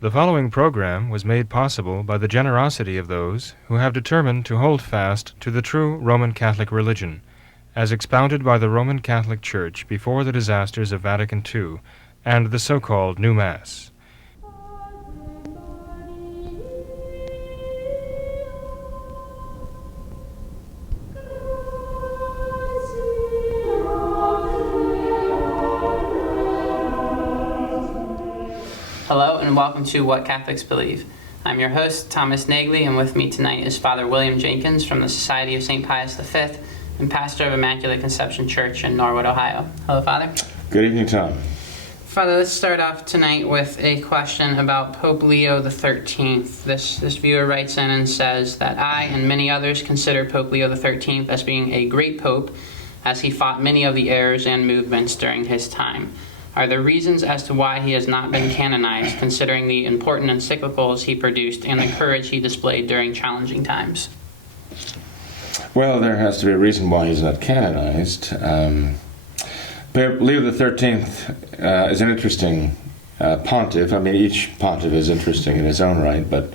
The following program was made possible by the generosity of those who have determined to hold fast to the true Roman Catholic religion, as expounded by the Roman Catholic Church before the disasters of Vatican II and the so-called New Mass. Hello and welcome to What Catholics Believe. I'm your host, Thomas Naegele, and with me tonight is Father William Jenkins from the Society of St. Pius V and pastor of Immaculate Conception Church in Norwood, Ohio. Hello, Father. Good evening, Tom. Father, let's start off tonight with a question about Pope Leo XIII. This viewer writes in and says that I and many others consider Pope Leo XIII as being a great pope, as he fought many of the errors and movements during his time. Are there reasons as to why he has not been canonized, considering the important encyclicals he produced and the courage he displayed during challenging times? Well, there has to be a reason why he's not canonized. Pope Leo XIII is an interesting pontiff. I mean, each pontiff is interesting in his own right, but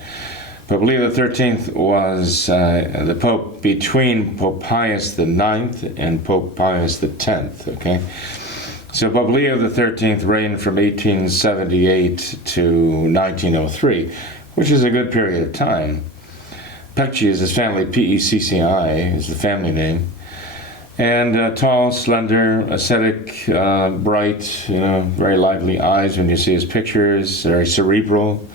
Pope Leo XIII was the pope between Pope Pius IX and Pope Pius X, okay? So Pope Leo XIII reigned from 1878 to 1903, which is a good period of time. Pecci is his family, P-E-C-C-I is the family name. And tall, slender, ascetic, bright, very lively eyes when you see his pictures, very cerebral.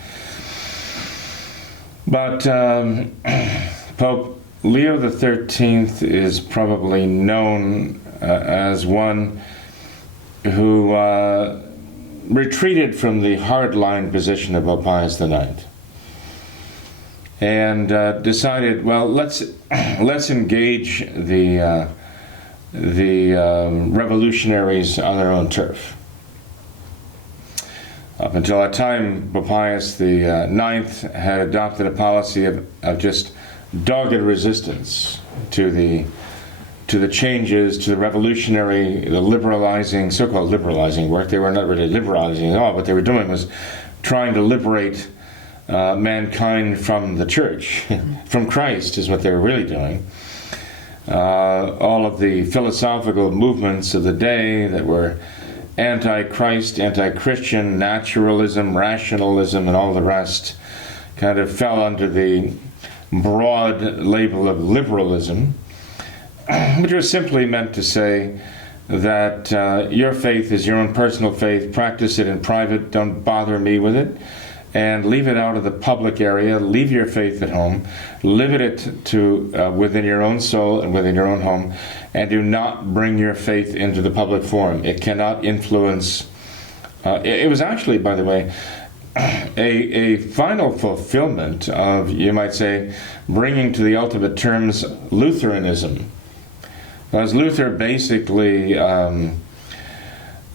But Pope Leo XIII is probably known as one who retreated from the hard-line position of Pope Pius IX and decided, well, let's engage the revolutionaries on their own turf. Up until that time, Pope Pius IX had adopted a policy of just dogged resistance to the changes, to the revolutionary, the liberalizing, so-called liberalizing work. They were not really liberalizing at all. What they were doing was trying to liberate mankind from the church, from Christ is what they were really doing. All of the philosophical movements of the day that were anti-Christ, anti-Christian, naturalism, rationalism, and all the rest kind of fell under the broad label of liberalism, which was simply meant to say that your faith is your own personal faith, practice it in private, don't bother me with it, and leave it out of the public area, leave your faith at home, limit it to within your own soul and within your own home, and do not bring your faith into the public forum. It cannot influence. It was actually, by the way, a final fulfillment of, you might say, bringing to the ultimate terms Lutheranism. As Luther basically gave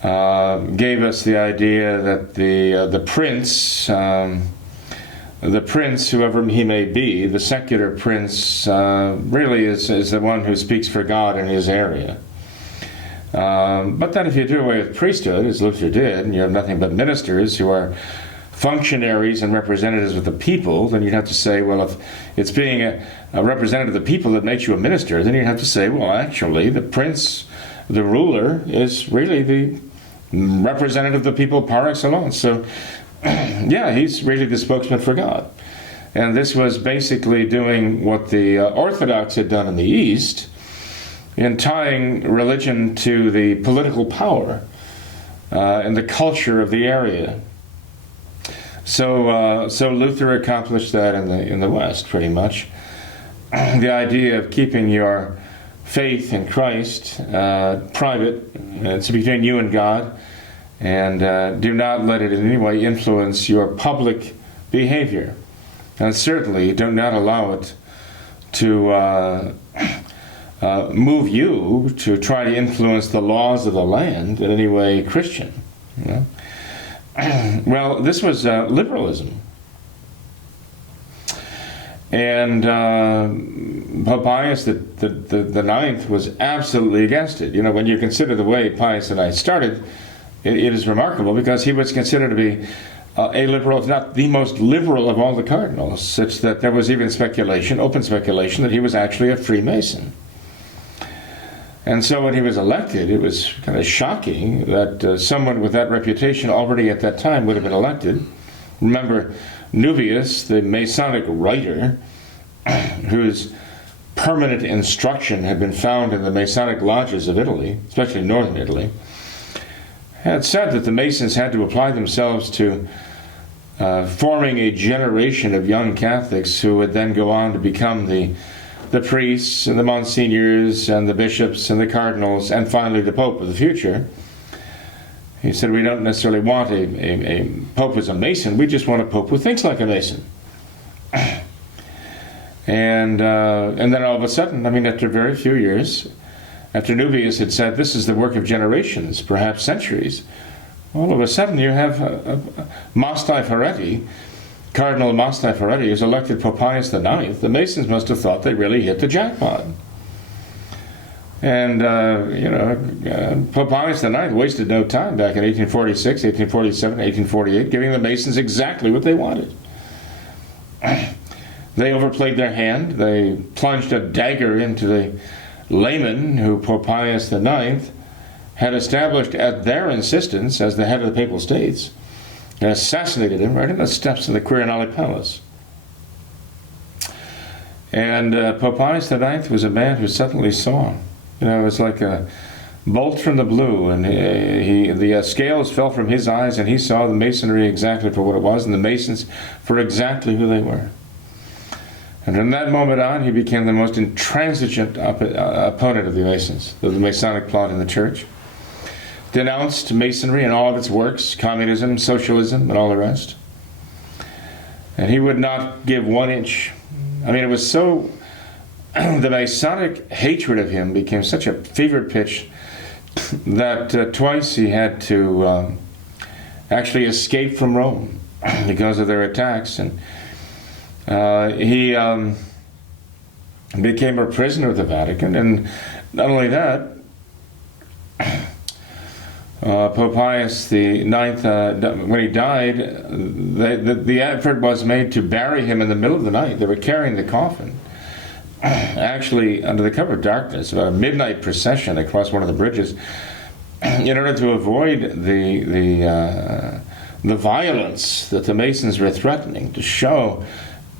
us the idea that the prince, whoever he may be, the secular prince, really is the one who speaks for God in his area. But then if you do away with priesthood, as Luther did, and you have nothing but ministers who are functionaries and representatives of the people, then you'd have to say, well, if it's being a representative of the people that makes you a minister, then you'd have to say, well, actually, the prince, the ruler, is really the representative of the people par excellence. So, yeah, he's really the spokesman for God. And this was basically doing what the Orthodox had done in the East, in tying religion to the political power and the culture of the area. So Luther accomplished that in the West, pretty much. The idea of keeping your faith in Christ private, it's between you and God, and do not let it in any way influence your public behavior. And certainly do not allow it to move you to try to influence the laws of the land in any way Christian. You know? Well, this was liberalism. And Pope Pius the Ninth was absolutely against it. You know, when you consider the way Pius IX started, it is remarkable because he was considered to be a liberal, if not the most liberal of all the cardinals, such that there was even speculation, open speculation, that he was actually a Freemason. And so when he was elected, it was kind of shocking that someone with that reputation already at that time would have been elected. Remember, Nuvius, the Masonic writer, whose permanent instruction had been found in the Masonic lodges of Italy, especially northern Italy, had said that the Masons had to apply themselves to forming a generation of young Catholics who would then go on to become the priests and the monsignors and the bishops and the cardinals and finally the Pope of the future. He said, we don't necessarily want a Pope who's a Mason, we just want a Pope who thinks like a Mason. And then all of a sudden, I mean, after very few years, after Nuvius had said, this is the work of generations, perhaps centuries, all of a sudden you have Mastai Ferretti, Cardinal Mastai Ferretti, who's elected Pope Pius IX. The Masons must have thought they really hit the jackpot. And, Pope Pius IX wasted no time back in 1846, 1847, 1848, giving the Masons exactly what they wanted. They overplayed their hand. They plunged a dagger into the layman who Pope Pius IX had established at their insistence as the head of the Papal States, and assassinated him right in the steps of the Quirinale Palace. And Pope Pius IX was a man who suddenly saw. It was like a bolt from the blue, and the scales fell from his eyes, and he saw the Masonry exactly for what it was, and the Masons for exactly who they were. And from that moment on, he became the most intransigent opponent of the Masons, of the Masonic plot in the Church. Denounced Masonry and all of its works, communism, socialism, and all the rest. And he would not give 1 inch. I mean, it was so... the Masonic hatred of him became such a fever pitch that twice he had to actually escape from Rome because of their attacks. And he became a prisoner of the Vatican. And not only that, Pope Pius IX, when he died, the effort was made to bury him in the middle of the night. They were carrying the coffin, actually under the cover of darkness, about a midnight procession across one of the bridges, in order to avoid the violence that the Masons were threatening, to show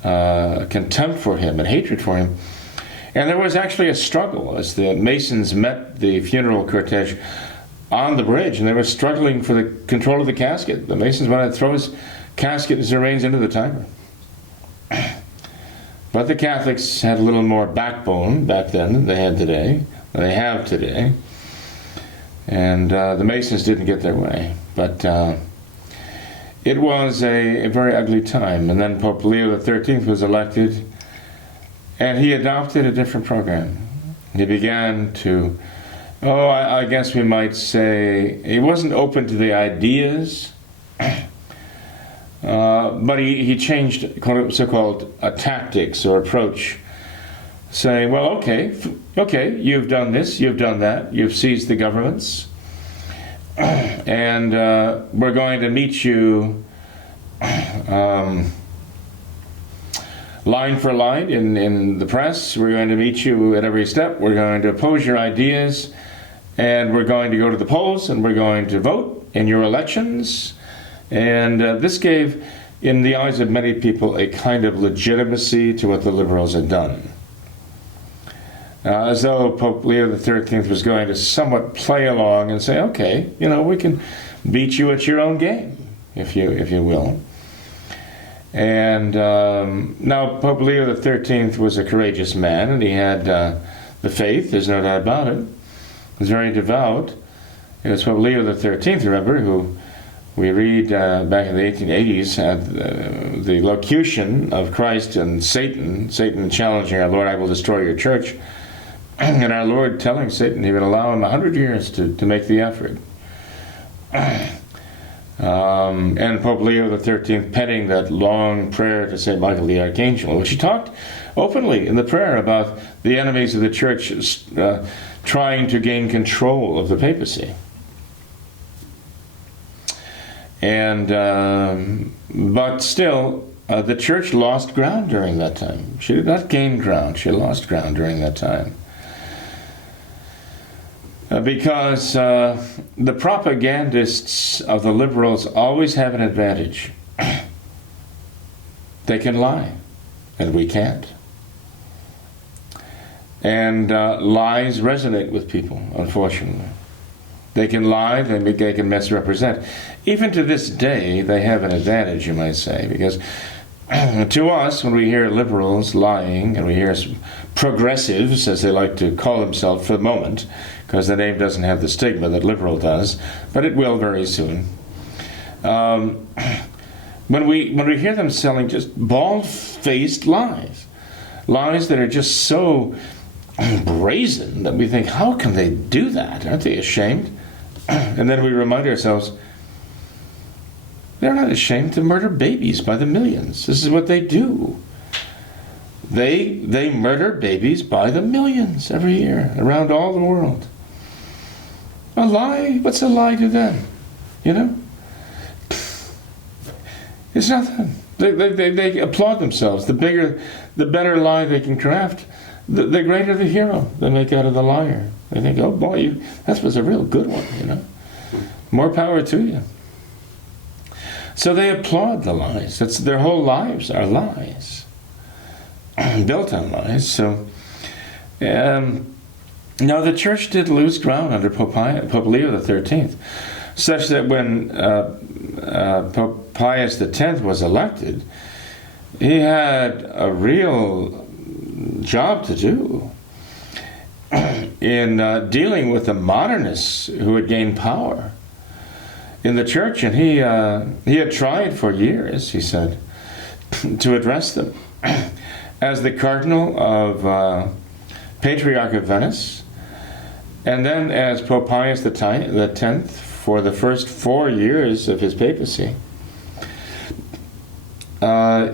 contempt for him and hatred for him. And there was actually a struggle as the Masons met the funeral cortege on the bridge, and they were struggling for the control of the casket. The Masons wanted to throw his casket and his remains into the Tiber. But the Catholics had a little more backbone back then than they had today, than they have today. And the Masons didn't get their way. But it was a very ugly time. And then Pope Leo XIII was elected, and he adopted a different program. He began to... I guess we might say he wasn't open to the ideas, but he changed so-called tactics or approach, saying, well, okay, you've done this, you've done that, you've seized the governments, and we're going to meet you line for line in the press. We're going to meet you at every step. We're going to oppose your ideas, and we're going to go to the polls, and we're going to vote in your elections. And this gave, in the eyes of many people, a kind of legitimacy to what the liberals had done. As though Pope Leo XIII was going to somewhat play along and say, okay, we can beat you at your own game, if you will. And now Pope Leo XIII was a courageous man, and he had the faith, there's no doubt about it. He was very devout. It was Pope Leo XIII, remember, who we read back in the 1880s had the locution of Christ and Satan challenging our Lord, I will destroy your church, and our Lord telling Satan he would allow him 100 years to make the effort. And Pope Leo XIII penning that long prayer to St. Michael the Archangel, which he talked openly in the prayer about the enemies of the church trying to gain control of the papacy. But still, the church lost ground during that time. She did not gain ground. She lost ground during that time. Because the propagandists of the liberals always have an advantage. They can lie, and we can't. And lies resonate with people, unfortunately. They can lie, they can misrepresent. Even to this day, they have an advantage, you might say, because to us, when we hear liberals lying, and we hear progressives, as they like to call themselves for the moment, because the name doesn't have the stigma that liberal does, but it will very soon. When we hear them selling just bald-faced lies that are just so brazen that we think, how can they do that? Aren't they ashamed? And then we remind ourselves, they're not ashamed to murder babies by the millions. This is what they do. They murder babies by the millions every year around all the world. A lie? What's a lie to them? You know? It's nothing. They applaud themselves. The better lie they can craft, the greater the hero they make out of the liar. They think, oh boy, that was a real good one, you know. More power to you. So they applaud the lies. Their whole lives are lies, built on lies. So now the church did lose ground under Pope Leo XIII, such that when Pope Pius X was elected, he had a real job to do in dealing with the modernists who had gained power in the church. And he had tried for years, he said, to address them. As the Cardinal of Patriarch of Venice, and then as Pope Pius X for the first 4 years of his papacy,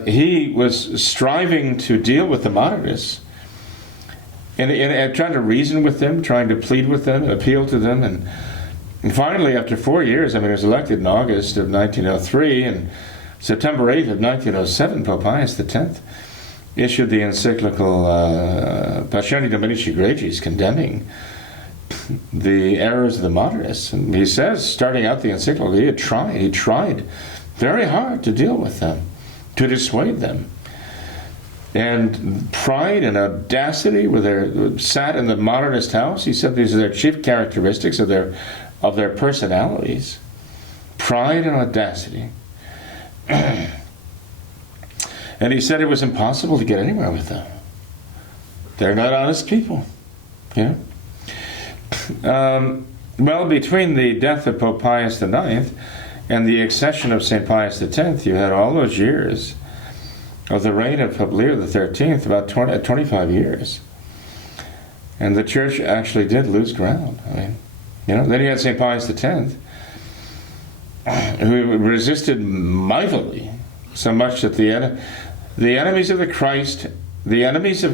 he was striving to deal with the modernists and trying to reason with them, trying to plead with them, appeal to them. And finally, after 4 years, he was elected in August of 1903, and September 8th of 1907, Pope Pius X issued the encyclical Passionia Dominici Gregis, condemning the errors of the modernists. And he says, starting out the encyclical, he tried very hard to deal with them, to dissuade them. And pride and audacity sat in the modernist house. He said these are their chief characteristics of their personalities. Pride and audacity. And he said it was impossible to get anywhere with them. They're not honest people. You know? Well, between the death of Pope Pius IX and the accession of St. Pius X, you had all those years of the reign of Pope Leo XIII, about 25 years. And the church actually did lose ground. Then you had St. Pius X, who resisted mightily, so much that the enemies of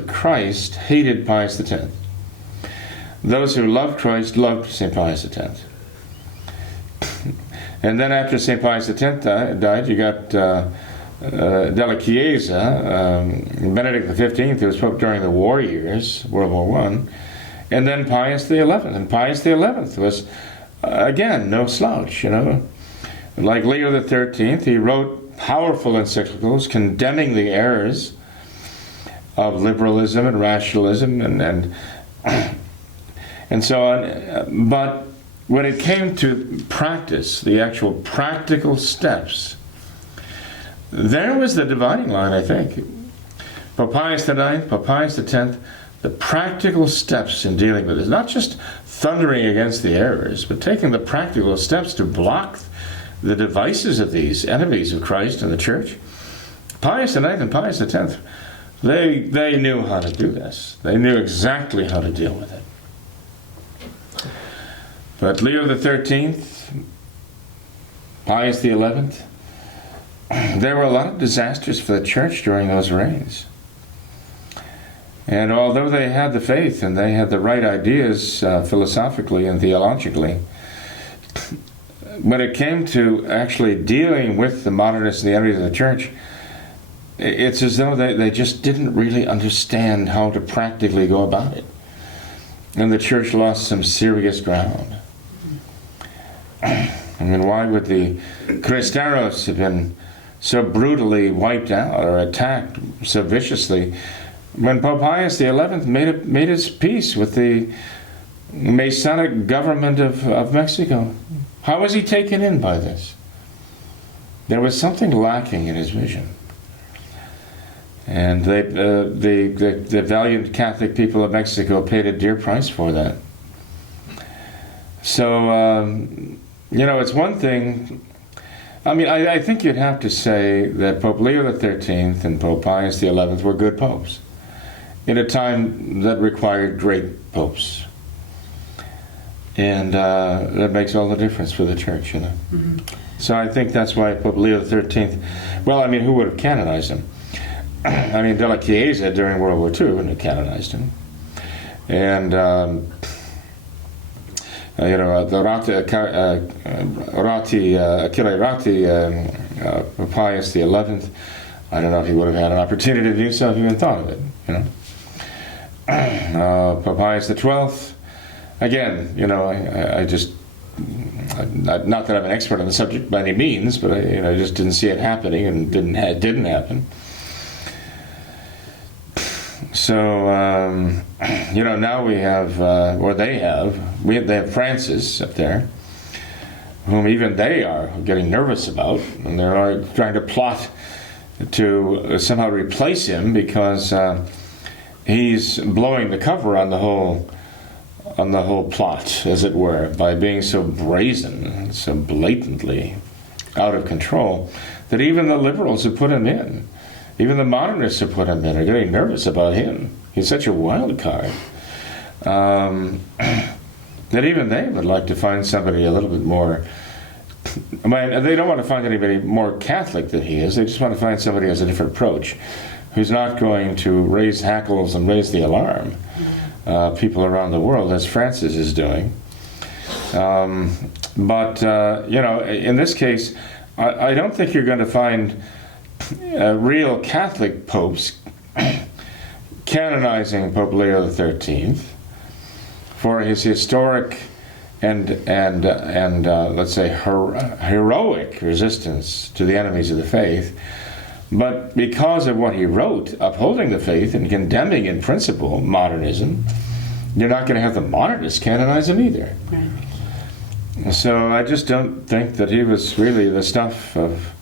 Christ hated Pius X. Those who loved Christ loved St. Pius X. And then after St. Pius X died, you got Della Chiesa, Benedict XV, who was Pope during the war years, World War I, and then Pius XI. And Pius XI was, again, no slouch, you know. Like Leo XIII, he wrote powerful encyclicals condemning the errors of liberalism and rationalism and so on. But when it came to practice, the actual practical steps, there was the dividing line, I think. Pope Pius IX, Pope Pius X, the practical steps in dealing with this, not just thundering against the errors, but taking the practical steps to block the devices of these enemies of Christ and the Church. Pius IX and Pius X, they knew how to do this. They knew exactly how to deal with it. But Leo XIII, Pius XI, there were a lot of disasters for the Church during those reigns. And although they had the faith and they had the right ideas philosophically and theologically, when it came to actually dealing with the modernists and the enemies of the church, it's as though they just didn't really understand how to practically go about it. And the church lost some serious ground. I mean, why would the Cristeros have been so brutally wiped out or attacked so viciously when Pope Pius XI made his peace with the Masonic government of Mexico? How was he taken in by this? There was something lacking in his vision. And the valiant Catholic people of Mexico paid a dear price for that. So, it's one thing. I mean, I think you'd have to say that Pope Leo XIII and Pope Pius XI were good popes in a time that required great popes. And that makes all the difference for the church, Mm-hmm. So I think that's why Pope Leo XIII, well, I mean, who would have canonized him? I mean, De La Chiesa during World War II wouldn't have canonized him. And, the Achille Ratti, Pius XI, I don't know if he would have had an opportunity to do so if he even thought of it, Pope Pius XII, again, I just, not that I'm an expert on the subject by any means, but I just didn't see it happening, and it didn't happen. So, now we have, or they have Francis up there, whom even they are getting nervous about, and they're trying to plot to somehow replace him because he's blowing the cover on the whole plot, as it were, by being so brazen, so blatantly out of control, that even the liberals who put him in, even the modernists who put him in, are getting nervous about him. He's such a wild card that even they would like to find somebody a little bit more. I mean, they don't want to find anybody more Catholic than he is. They just want to find somebody who has a different approach, who's not going to raise hackles and raise the alarm. People around the world, as Francis is doing. But in this case, I don't think you're going to find real Catholic popes canonizing Pope Leo XIII for his historic and let's say heroic resistance to the enemies of the faith, but because of what he wrote upholding the faith and condemning in principle modernism, you're not going to have the modernists canonize him either. Right. So I just don't think that he was really the stuff of.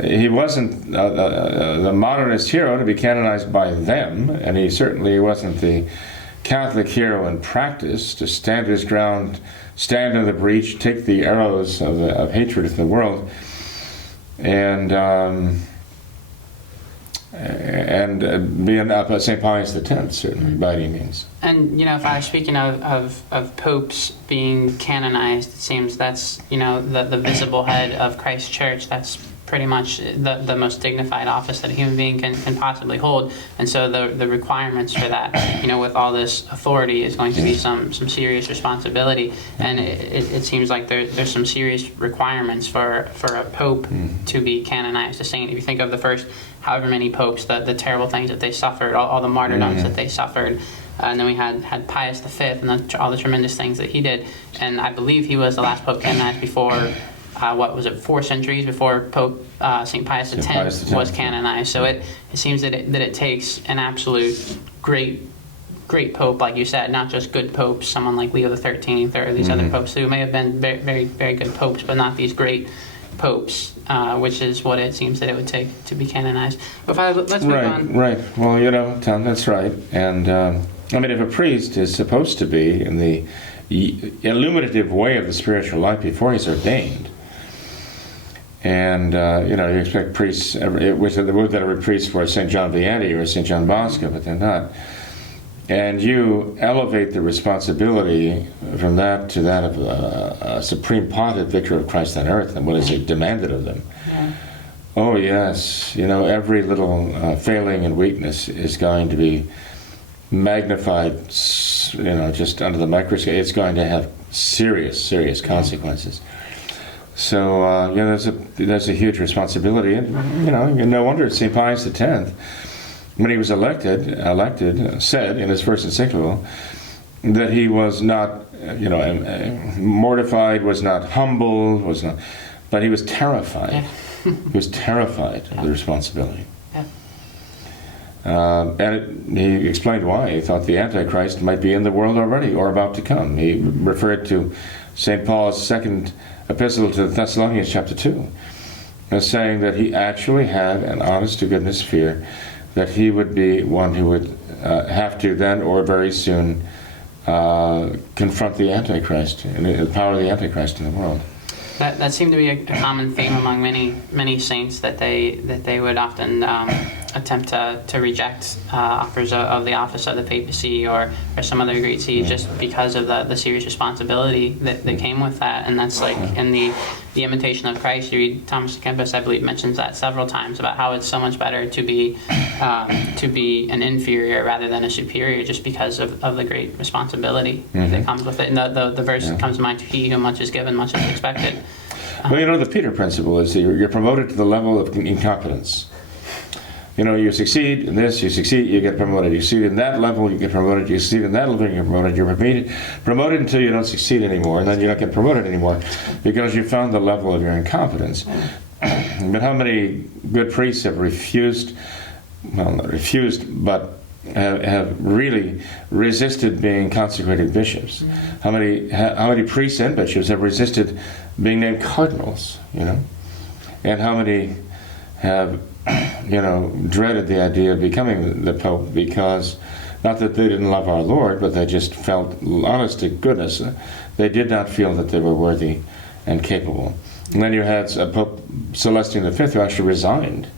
He wasn't the modernist hero to be canonized by them, and he certainly wasn't the Catholic hero in practice to stand his ground, stand in the breach, take the arrows of hatred of the world, and be an St. Pius X, certainly, by any means. And, if I was speaking of popes being canonized, it seems that's, the visible head of Christ's church. That's pretty much the most dignified office that a human being can possibly hold. And so the requirements for that, with all this authority, is going to be some serious responsibility. And it seems like there's some serious requirements for a pope to be canonized, a saint. If you think of the first however many popes, the terrible things that they suffered, all the martyrdoms that they suffered. And then we had Pius V and all the tremendous things that he did. And I believe he was the last pope canonized before, 4 centuries before Pope St. Pius X was canonized. So it seems that it takes an absolute great pope, like you said, not just good popes, someone like Leo XIII or these other popes who may have been very, very, very good popes, but not these great popes, which is what it seems that it would take to be canonized. But let's move on. Right. Well, Tom, that's right. And if a priest is supposed to be in the illuminative way of the spiritual life before he's ordained, and you expect priests, that are priests for St. John Vianney or St. John Bosco, but they're not. And you elevate the responsibility from that to that of a supreme pontiff, vicar of Christ on earth, and what is it demanded of them? Yeah. Oh yes, every little failing and weakness is going to be magnified, just under the microscope. It's going to have serious consequences. So there's a huge responsibility, and no wonder St. Pius X, when he was elected, said in his first encyclical that he was not, mortified, was not humble, but he was terrified. Yeah. He was terrified of the responsibility. He explained why. He thought the Antichrist might be in the world already or about to come. He referred to St. Paul's second epistle to the Thessalonians, chapter 2, as saying that he actually had an honest-to-goodness fear that he would be one who would have to then or very soon confront the Antichrist and the power of the Antichrist in the world. That seemed to be a common theme among many saints, that they would often attempt to reject offers of the office of the papacy or some other great see, just because of the serious responsibility that came with that. And that's like in the Imitation of Christ. You read Thomas à Kempis, I believe, mentions that several times about how it's so much better to be an inferior rather than a superior, just because of the great responsibility that comes with it. And the verse that comes to mind: "He who much is given, much is expected." Well, the Peter principle is that you're promoted to the level of incompetence. You succeed in this, you succeed, you get promoted. You succeed in that level, you get promoted. You succeed in that level, you get promoted. You're promoted until you don't succeed anymore, and then you don't get promoted anymore because you found the level of your incompetence. But how many good priests have refused, well, not refused, but have really resisted being consecrated bishops? How many priests and bishops have resisted being named cardinals? And how many have dreaded the idea of becoming the Pope, because not that they didn't love our Lord, but they just felt, honest to goodness, they did not feel that they were worthy and capable. And then you had Pope Celestine V, who actually resigned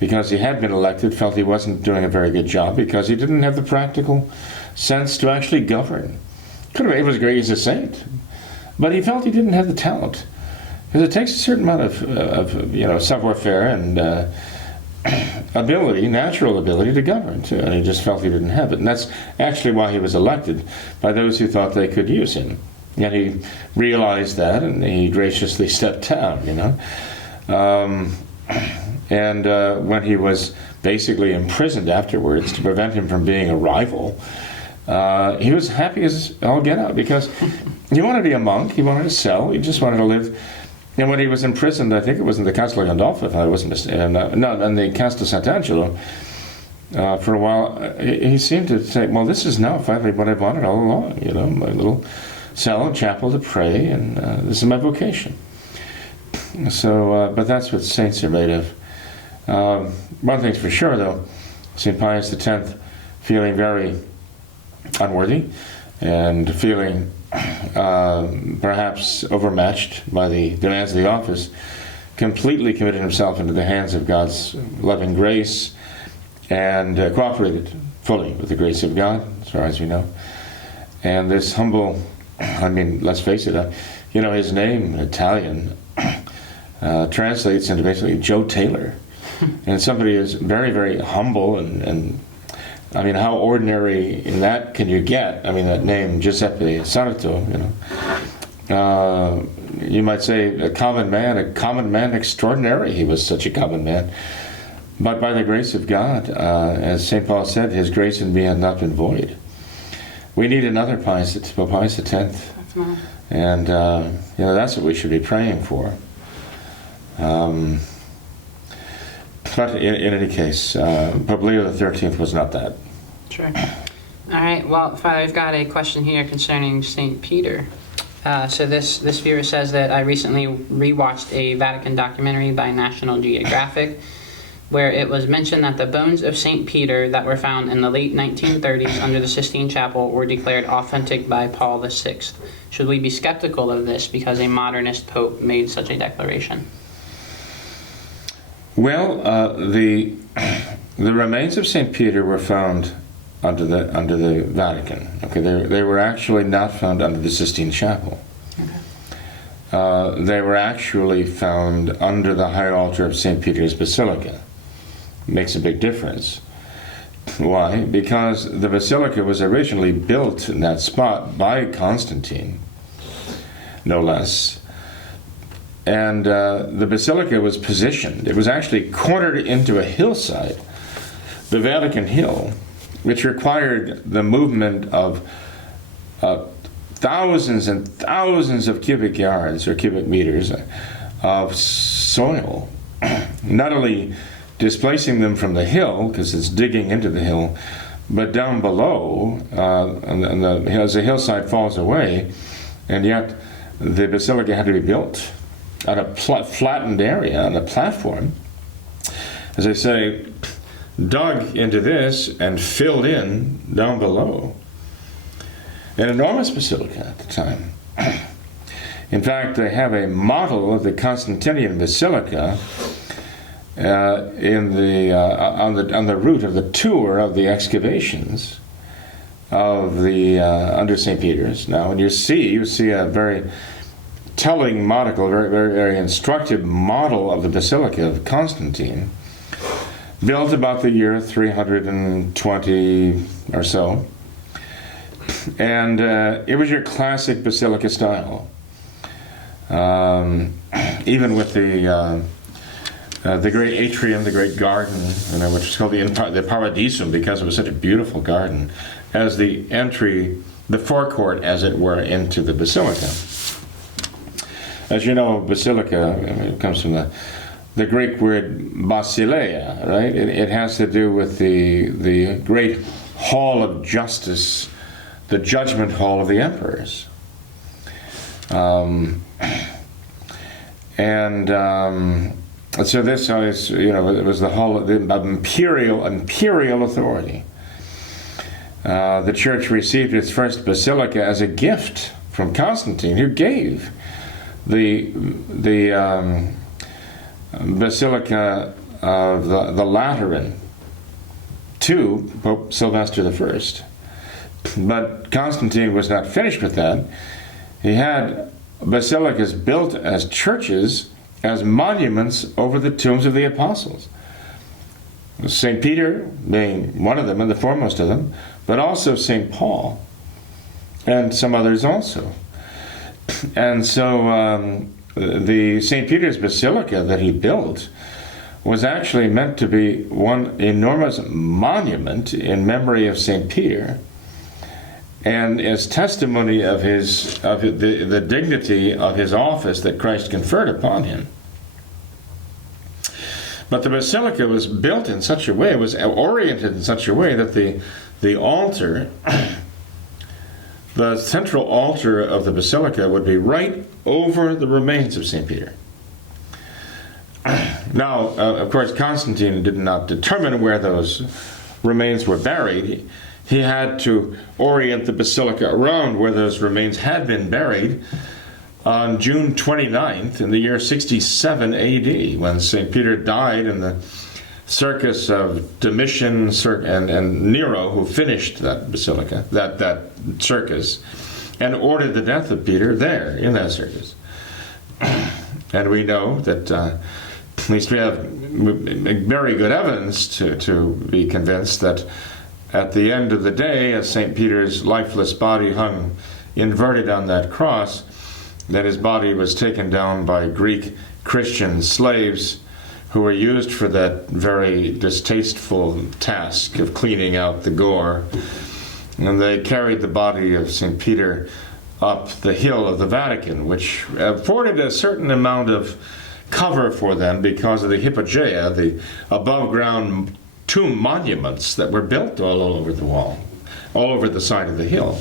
because he had been elected, felt he wasn't doing a very good job because he didn't have the practical sense to actually govern. He was great as a saint, but he felt he didn't have the talent. Because it takes a certain amount of savoir-faire and ability, natural ability to govern too, and he just felt he didn't have it. And that's actually why he was elected, by those who thought they could use him. And he realized that, and he graciously stepped down. When he was basically imprisoned afterwards to prevent him from being a rival, he was happy as all get out, because he wanted to be a monk, he wanted to sell, he just wanted to live. And when he was imprisoned, I think it was in the Castle of Gandolfo, if I wasn't mistaken, in the Castle Sant'Angelo, for a while, he seemed to say, well, this is now finally what I've wanted all along, my little cell and chapel to pray, and this is my vocation. So, but that's what saints are made of. One thing's for sure, though, St. Pius X, feeling very unworthy and feeling perhaps overmatched by the demands of the office, completely committed himself into the hands of God's loving grace and cooperated fully with the grace of God, as far as we know. And this humble, let's face it, his name in Italian translates into basically Joe Taylor. And somebody is very, very humble and how ordinary in that can you get? That name, Giuseppe Sarto, you might say a common man extraordinary. He was such a common man. But by the grace of God, as St. Paul said, his grace in me had not been void. We need another Pope Pius X. And, that's what we should be praying for. But in any case, Pope Leo XIII was not that. Sure. All right. Well, Father, I've got a question here concerning St. Peter. So this viewer says that I recently rewatched a Vatican documentary by National Geographic, where it was mentioned that the bones of St. Peter that were found in the late 1930s under the Sistine Chapel were declared authentic by Paul VI. Should we be skeptical of this because a modernist pope made such a declaration? Well, the remains of St. Peter were found under the Vatican. Okay, they were actually not found under the Sistine Chapel. Okay. They were actually found under the high altar of St. Peter's Basilica. Makes a big difference. Why? Because the basilica was originally built in that spot by Constantine, no less. the basilica was positioned. It was actually cornered into a hillside, the Vatican Hill, which required the movement of thousands and thousands of cubic yards or cubic meters of soil, not only displacing them from the hill, because it's digging into the hill, but down below, as the hillside falls away, and yet the basilica had to be built on a flattened area, on a platform, as I say, dug into this and filled in down below. An enormous basilica at the time. In fact, they have a model of the Constantinian basilica on the route of the tour of the excavations of the under St. Peter's. Now, when you see a very telling model, very instructive model of the Basilica of Constantine, built about the year 320 or so, and it was your classic basilica style, even with the great atrium, the great garden, which is called the Paradisum, because it was such a beautiful garden, as the entry, the forecourt, as it were, into the basilica. As you know, basilica, it comes from the Greek word basileia, right? It has to do with the great hall of justice, the judgment hall of the emperors. So this is, it was the hall of imperial authority. The church received its first basilica as a gift from Constantine, who gave the basilica of the Lateran to Pope Sylvester I. But Constantine was not finished with that. He had basilicas built as churches, as monuments over the tombs of the apostles. St. Peter being one of them and the foremost of them, but also St. Paul and some others also. And so the St. Peter's Basilica that he built was actually meant to be one enormous monument in memory of St. Peter, and as testimony of the dignity of his office that Christ conferred upon him. But the basilica was built in such a way, it was oriented in such a way that the altar, the central altar of the basilica, would be right over the remains of St. Peter. Now, of course, Constantine did not determine where those remains were buried. He had to orient the basilica around where those remains had been buried on June 29th in the year 67 AD, when St. Peter died in the circus of Domitian and Nero, who finished that basilica, that circus, and ordered the death of Peter there in that circus. And we know that, at least we have very good evidence to be convinced that at the end of the day, as St. Peter's lifeless body hung inverted on that cross, that his body was taken down by Greek Christian slaves who were used for that very distasteful task of cleaning out the gore. And they carried the body of St. Peter up the hill of the Vatican, which afforded a certain amount of cover for them because of the hypogea, the above-ground tomb monuments that were built all over the wall, all over the side of the hill.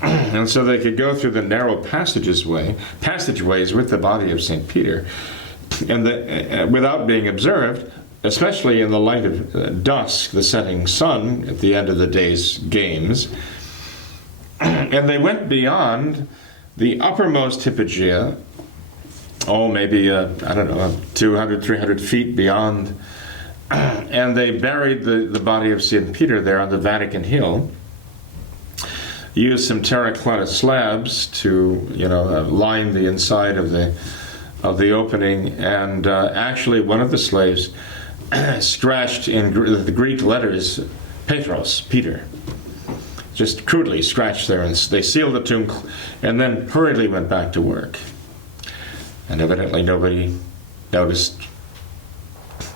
And so they could go through the narrow passageways with the body of St. Peter, and without being observed, especially in the light of dusk, the setting sun at the end of the day's games. And they went beyond the uppermost hypogea, maybe, 200, 300 feet beyond, and they buried the body of St. Peter there on the Vatican Hill, used some terracotta slabs to, line the inside of the opening, and actually one of the slaves scratched in the Greek letters Petros, Peter, just crudely scratched there, and they sealed the tomb and then hurriedly went back to work. and evidently nobody noticed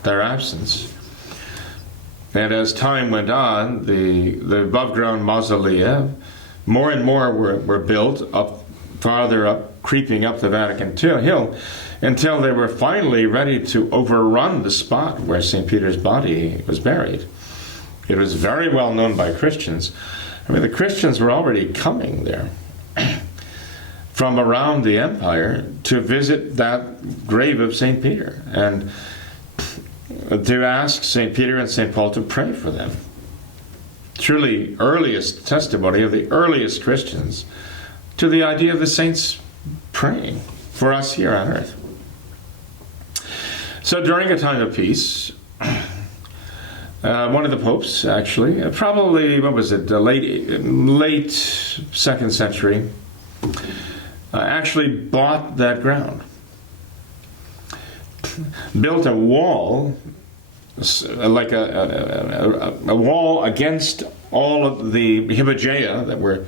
their absence. And as time went on, the above-ground mausolea, more and more were built up, farther up, creeping up the Vatican Hill, until they were finally ready to overrun the spot where St. Peter's body was buried. It was very well known by Christians. I mean, the Christians were already coming there from around the empire to visit that grave of St. Peter and to ask St. Peter and St. Paul to pray for them. Truly earliest testimony of the earliest Christians to the idea of the saints praying for us here on earth. So during a time of peace, one of the popes, actually, probably, what was it, late 2nd century, actually bought that ground. Built a wall, like a wall against all of the hypogea that were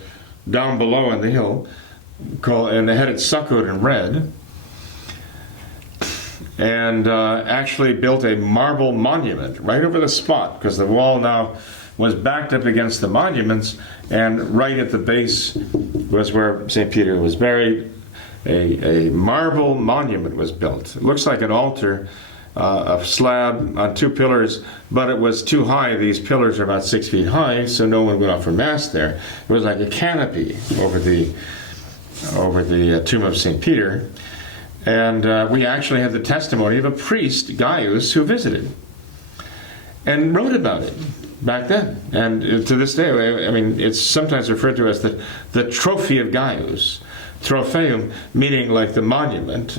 down below in the hill, and they had it stuccoed in red, and actually built a marble monument right over the spot, because the wall now was backed up against the monuments, and right at the base was where St. Peter was buried. A marble monument was built. It looks like an altar, a slab on 2 pillars, but it was too high. These pillars are about 6 feet high, so no one would offer Mass there. It was like a canopy over the tomb of St. Peter. And we actually have the testimony of a priest, Gaius, who visited and wrote about it back then. And to this day, I mean, it's sometimes referred to as the trophy of Gaius. Tropheum, meaning like the monument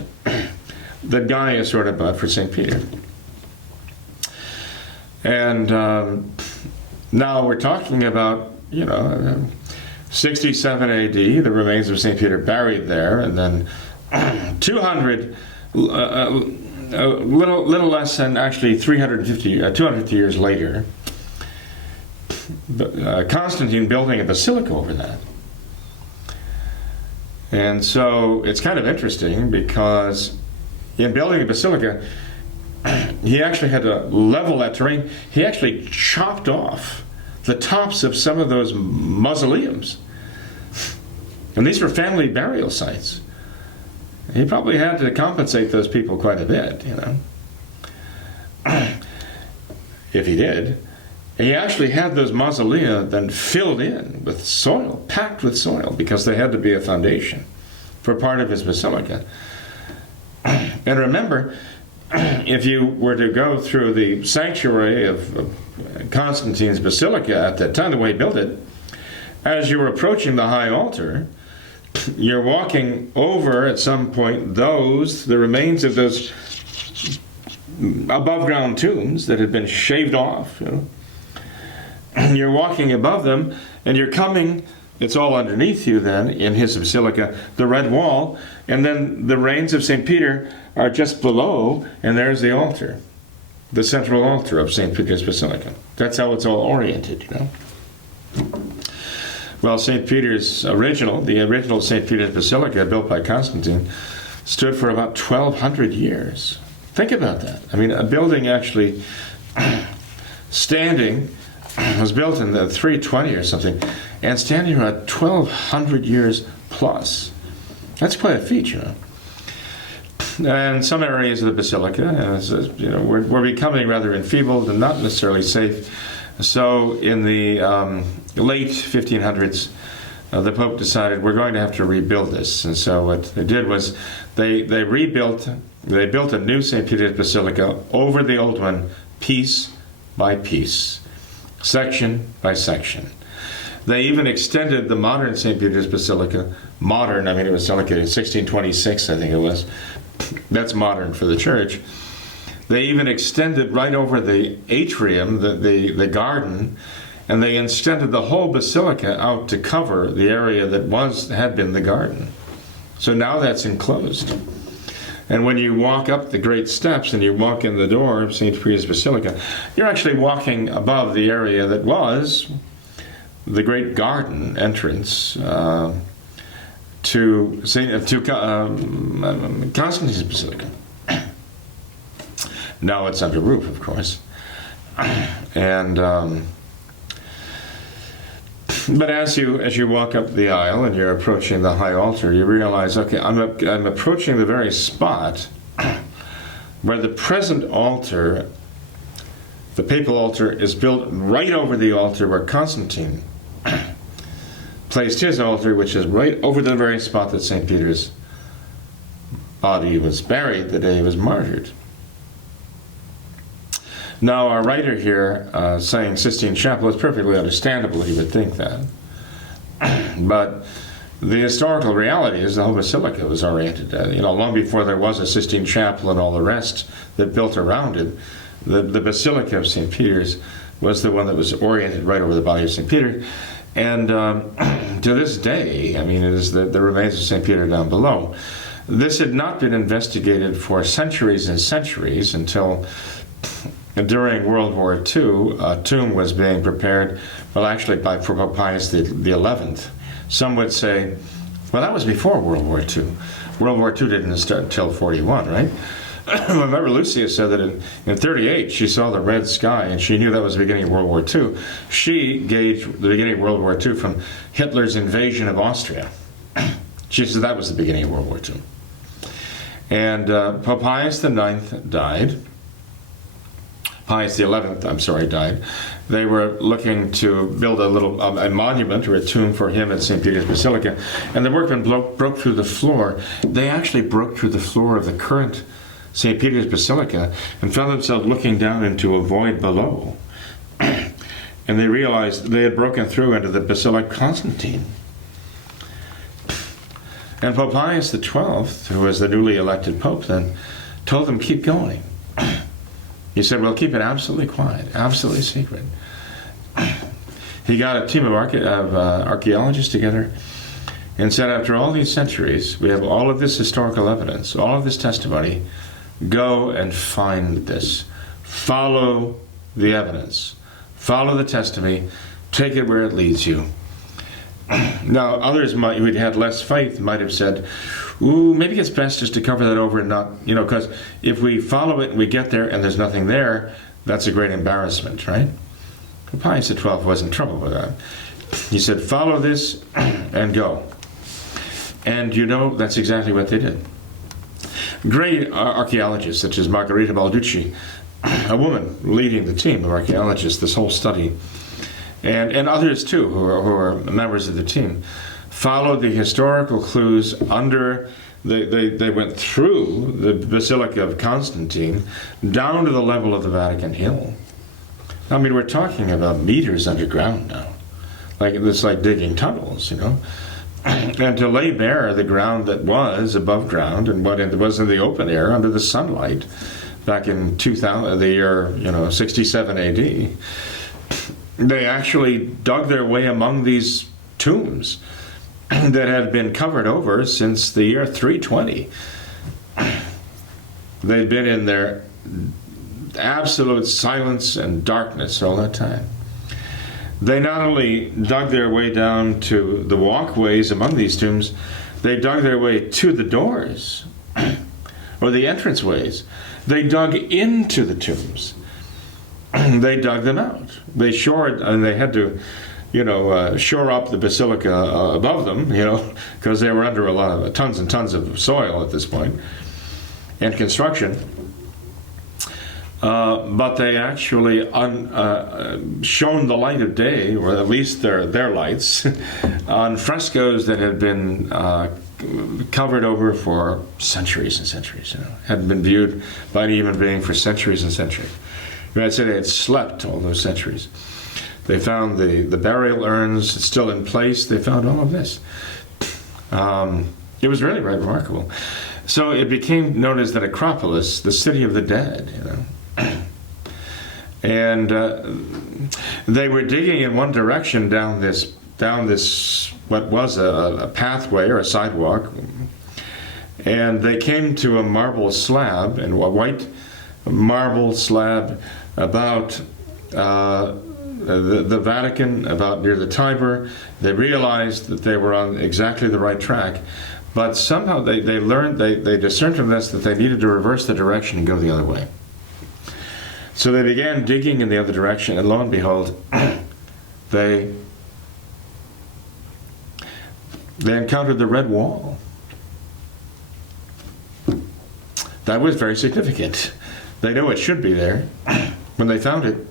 that Gaius wrote about for St. Peter. And now we're talking about, 67 AD, the remains of St. Peter buried there, and then 200, a little less than actually 250 years later, Constantine building a basilica over that. And so it's kind of interesting because in building a basilica, he actually had to level that terrain. He actually chopped off the tops of some of those mausoleums. And these were family burial sites. He probably had to compensate those people quite a bit, if he did. He actually had those mausolea then filled in with soil, packed with soil, because they had to be a foundation for part of his basilica. And remember, if you were to go through the sanctuary of Constantine's basilica at that time, the way he built it, as you were approaching the high altar, you're walking over at some point the remains of those above ground tombs that had been shaved off, You're walking above them, and you're coming, it's all underneath you then, in his basilica, the red wall, and then the remains of St. Peter are just below, and there's the altar, the central altar of St. Peter's Basilica. That's how it's all oriented, Well, St. Peter's the original St. Peter's Basilica, built by Constantine, stood for about 1,200 years. Think about that. I mean, a building actually standing, was built in the 320 or something, and standing about 1,200 years plus. That's quite a feat, And some areas of the basilica, were becoming rather enfeebled and not necessarily safe. So in the late 1500s, the Pope decided we're going to have to rebuild this. And so what they did was they built a new St. Peter's Basilica over the old one, piece by piece, section by section. They even extended the modern St. Peter's Basilica, it was dedicated in 1626, I think it was. That's modern for the church. They even extended right over the atrium, the garden, and they extended the whole basilica out to cover the area that had been the garden. So now that's enclosed. And when you walk up the great steps and you walk in the door of St. Peter's Basilica, you're actually walking above the area that was the great garden entrance to Constantine's basilica. Now it's under roof, of course. And but as you walk up the aisle and you're approaching the high altar, you realize, okay, I'm approaching the very spot where the present altar, the papal altar, is built right over the altar where Constantine placed his altar, which is right over the very spot that St. Peter's body was buried the day he was martyred. Now, our writer here saying Sistine Chapel is perfectly understandable. He would think that. But the historical reality is the whole basilica was oriented, long before there was a Sistine Chapel and all the rest that built around it. The Basilica of St. Peter's was the one that was oriented right over the body of St. Peter. And to this day, it is the remains of St. Peter down below. This had not been investigated for centuries and centuries until during World War II, a tomb was being prepared, for Pope Pius XI. Some would say, well, that was before World War II. World War II didn't start until 41, right? Remember, Lucia said that in 38, she saw the red sky, and she knew that was the beginning of World War II. She gauged the beginning of World War II from Hitler's invasion of Austria. She said that was the beginning of World War II. And Pope Pius IX died. Pius XI, died. They were looking to build a monument or a tomb for him at St. Peter's Basilica, and the workmen broke through the floor. They actually broke through the floor of the current St. Peter's Basilica and found themselves looking down into a void below. And they realized they had broken through into the Basilica of Constantine. And Pope Pius XII, who was the newly elected Pope then, told them, keep going. He said, well, keep it absolutely quiet, absolutely secret. He got a team of archaeologists together and said, after all these centuries, we have all of this historical evidence, all of this testimony, go and find this. Follow the evidence. Follow the testimony. Take it where it leads you. Now, others who'd had less faith might have said, ooh, maybe it's best just to cover that over and not, because if we follow it and we get there and there's nothing there, that's a great embarrassment, right? But Pius XII wasn't in trouble with that. He said, follow this and go. And that's exactly what they did. Great archaeologists such as Margherita Balducci, a woman leading the team of archaeologists, this whole study, and others too who are members of the team, followed the historical clues they went through the Basilica of Constantine down to the level of the Vatican Hill. We're talking about meters underground now. It's like digging tunnels, And to lay bare the ground that was above ground and what it was in the open air under the sunlight back in 2000, the year 67 AD, they actually dug their way among these tombs that had been covered over since the year 320. They'd been in their absolute silence and darkness all that time. They not only dug their way down to the walkways among these tombs, they dug their way to the doors or the entranceways. They dug into the tombs. They dug them out. They had to, shore up the basilica above them, because they were under a lot of tons and tons of soil at this point and construction. But they actually shone the light of day, or at least their lights, on frescoes that had been covered over for centuries and centuries. Hadn't been viewed by any human being for centuries and centuries. I'd say they had slept all those centuries. They found the burial urns still in place. They found all of this. It was really very remarkable. So it became known as the necropolis, the city of the dead. And they were digging in one direction down this what was a pathway or a sidewalk, and they came to a marble slab, and a white marble slab about the Vatican, about near the Tiber. They realized that they were on exactly the right track, but somehow they learned, they discerned from this that they needed to reverse the direction and go the other way. So they began digging in the other direction, and lo and behold, they encountered the red wall. That was very significant. They knew it should be there. When they found it,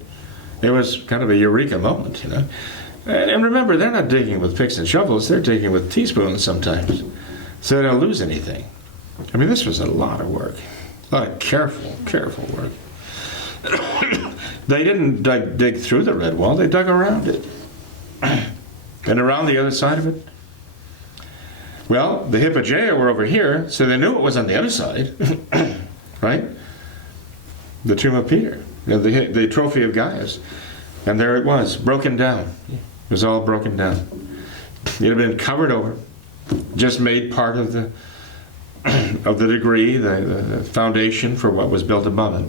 it was kind of a eureka moment, you know. And remember, they're not digging with picks and shovels, they're digging with teaspoons sometimes, so they don't lose anything. I mean, this was a lot of work, a lot of careful work. They didn't dig through the red wall, they dug around it. And around the other side of it, well, the hypogea were over here, so they knew it was on the other side, right? The tomb of Peter, you know, the trophy of Gaius. And there it was, broken down. It was all broken down. It had been covered over, just made part of the degree, the foundation for what was built above it.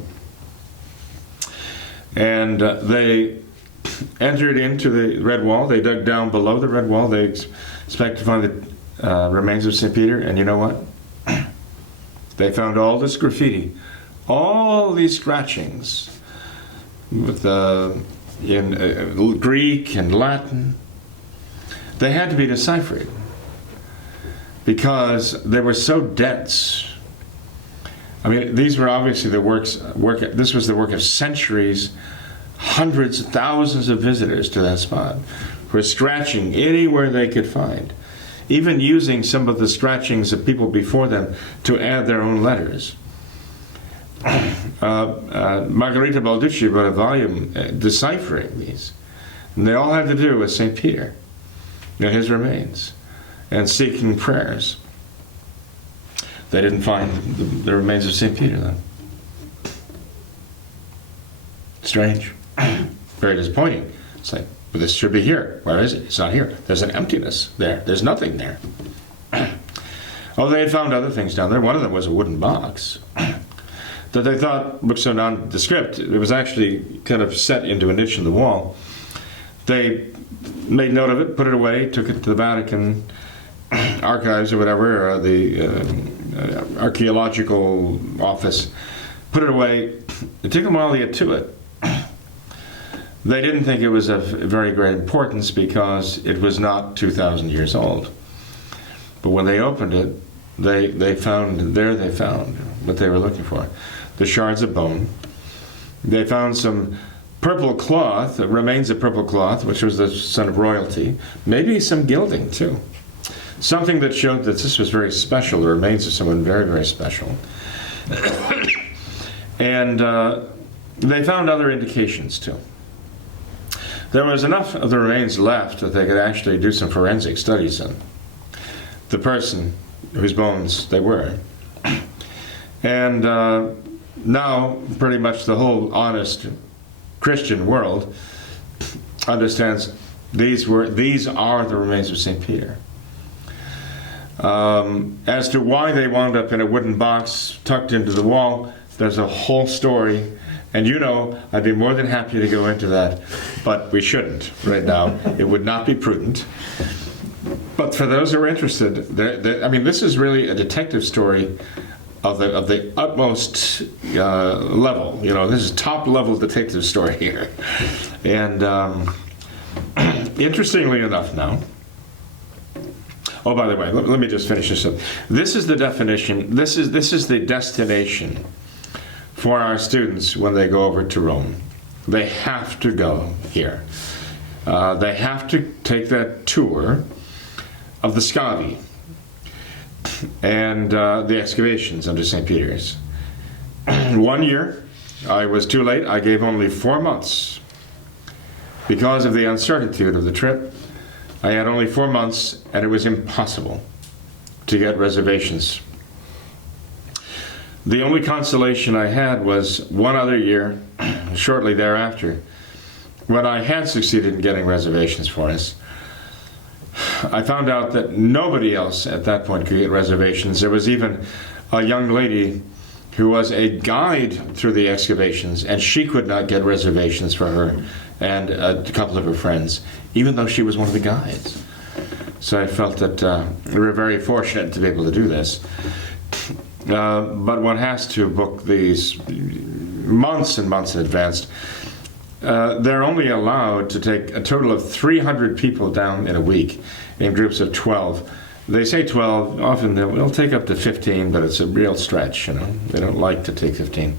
And they entered into the red wall. They dug down below the red wall. They expected to find the remains of St. Peter. And you know what? They found all this graffiti, all these scratchings with in Greek and Latin. They had to be deciphered because they were so dense. I mean, these were obviously this was the work of centuries, hundreds, thousands of visitors to that spot who were scratching anywhere they could find, even using some of the scratchings of people before them to add their own letters. Margherita Balducci wrote a volume deciphering these, and they all had to do with St. Peter, you know, his remains, and seeking prayers. They didn't find the remains of St. Peter, though. Strange. Very disappointing. It's like, well, this should be here. Where is it? It's not here. There's an emptiness there. There's nothing there. Oh, they had found other things down there. One of them was a wooden box that they thought looked so nondescript. It was actually kind of set into a niche in the wall. They made note of it, put it away, took it to the Vatican archives or whatever, or the archaeological office, put it away. It took them a while to get to it. They didn't think it was of very great importance because it was not 2,000 years old. But when they opened it, they found what they were looking for. The shards of bone. They found some purple cloth, remains of purple cloth, which was the sign of royalty. Maybe some gilding too. Something that showed that this was very special, the remains of someone very, very special. And they found other indications too. There was enough of the remains left that they could actually do some forensic studies on the person whose bones they were. And now pretty much the whole honest Christian world understands these are the remains of St. Peter. As to why they wound up in a wooden box tucked into the wall, there's a whole story, and you know I'd be more than happy to go into that, but we shouldn't right now. It would not be prudent. But for those who are interested, I mean, this is really a detective story of the utmost level. You know, this is top level detective story here. And interestingly enough now, oh, by the way, let me just finish this up. This is the definition, this is the destination for our students when they go over to Rome. They have to go here. They have to take that tour of the Scavi and the excavations under St. Peter's. 1 year, I was too late. I gave only 4 months. Because of the uncertainty of the trip, I had only 4 months, and it was impossible to get reservations. The only consolation I had was 1 other year, shortly thereafter, when I had succeeded in getting reservations for us. I found out that nobody else at that point could get reservations. There was even a young lady who was a guide through the excavations, and she could not get reservations for her and a couple of her friends, even though she was one of the guides. So I felt that we were very fortunate to be able to do this. But one has to book these months and months in advance. They're only allowed to take a total of 300 people down in a week in groups of 12. They say 12, often they'll take up to 15, but it's a real stretch, you know. They don't like to take 15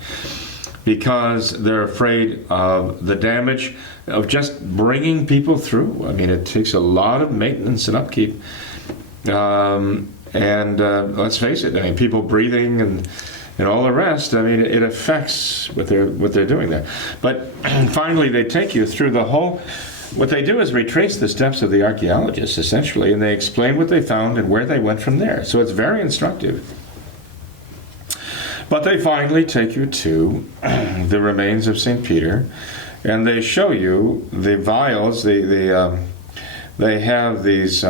because they're afraid of the damage of just bringing people through. I mean, it takes a lot of maintenance and upkeep. Let's face it, I mean, people breathing and all the rest, I mean, it affects what they're doing there. But finally, they take you through the whole. What they do is retrace the steps of the archaeologists, essentially, and they explain what they found and where they went from there. So it's very instructive. But they finally take you to the remains of St. Peter, and they show you the vials. They have these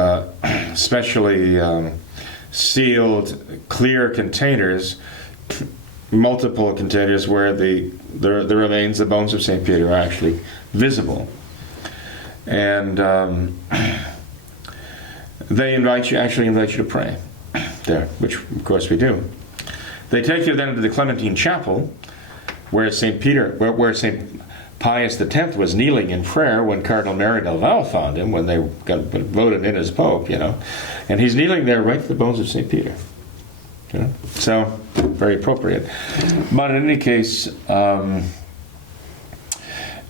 specially sealed, clear containers, multiple containers where the remains, the bones of St. Peter, are actually visible. And they actually invite you to pray there, which of course we do. They take you then to the Clementine Chapel, where St. Pius X was kneeling in prayer when Cardinal Mary del Val found him, when they got voted in as Pope, you know. And he's kneeling there right to the bones of St. Peter. You know? So, very appropriate. But in any case,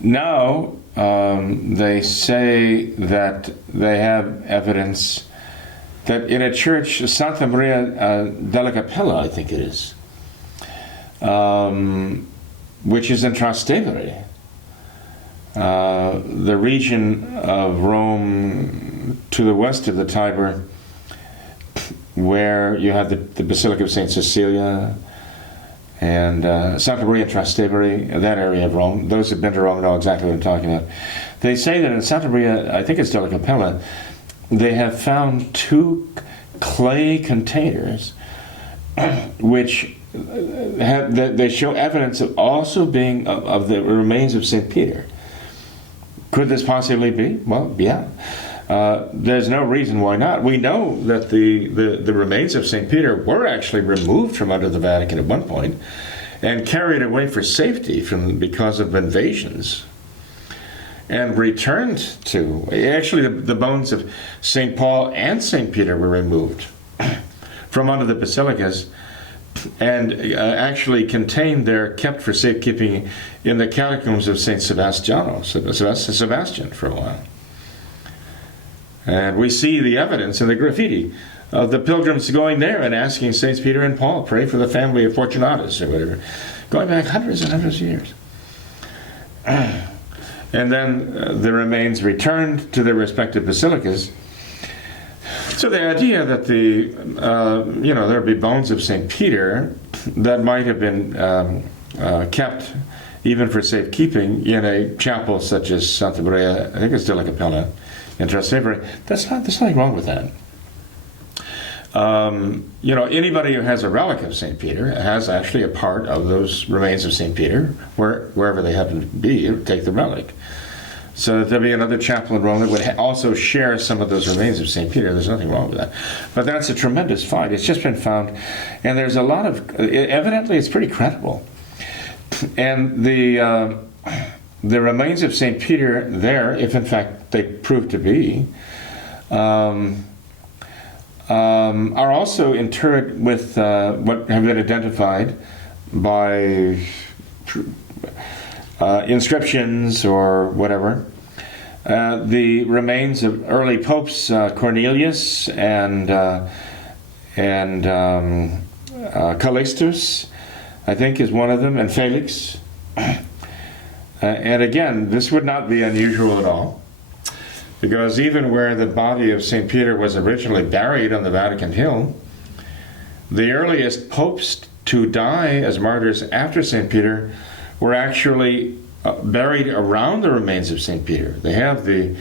now they say that they have evidence that in a church, Santa Maria della Capella, I think it is, which is in Trastevere, the region of Rome to the west of the Tiber, where you have the Basilica of St. Cecilia and Santa Maria Trastevere, that area of Rome. Those who've been to Rome know exactly what I'm talking about. They say that in Santa Maria, I think it's della Capella, they have found 2 clay containers which they show evidence of also being of the remains of St. Peter. Could this possibly be? Well, yeah. There's no reason why not. We know that the remains of St. Peter were actually removed from under the Vatican at one point and carried away for safety because of invasions and returned to. Actually, the bones of St. Paul and St. Peter were removed from under the basilicas and actually contained there, kept for safekeeping in the catacombs of St. Sebastian for a while. And we see the evidence in the graffiti of the pilgrims going there and asking Saints Peter and Paul, pray for the family of Fortunatus or whatever, going back hundreds and hundreds of years. And then the remains returned to their respective basilicas. So the idea that there would be bones of St. Peter that might have been kept even for safekeeping in a chapel such as Santa Maria, I think it's della Capella, in Trastevere, there's nothing wrong with that. Anybody who has a relic of St. Peter has actually a part of those remains of St. Peter, wherever they happen to be, take the relic. So there'll be another chapel in Rome that would also share some of those remains of St. Peter. There's nothing wrong with that. But that's a tremendous find. It's just been found, and there's a lot of, evidently it's pretty credible. And the remains of St. Peter there, if in fact they prove to be, are also interred with what have been identified by inscriptions or whatever. The remains of early popes Cornelius and Calixtus, I think, is one of them, and Felix. And again, this would not be unusual at all, because even where the body of St. Peter was originally buried on the Vatican Hill, the earliest popes to die as martyrs after St. Peter were actually buried around the remains of St. Peter. They have the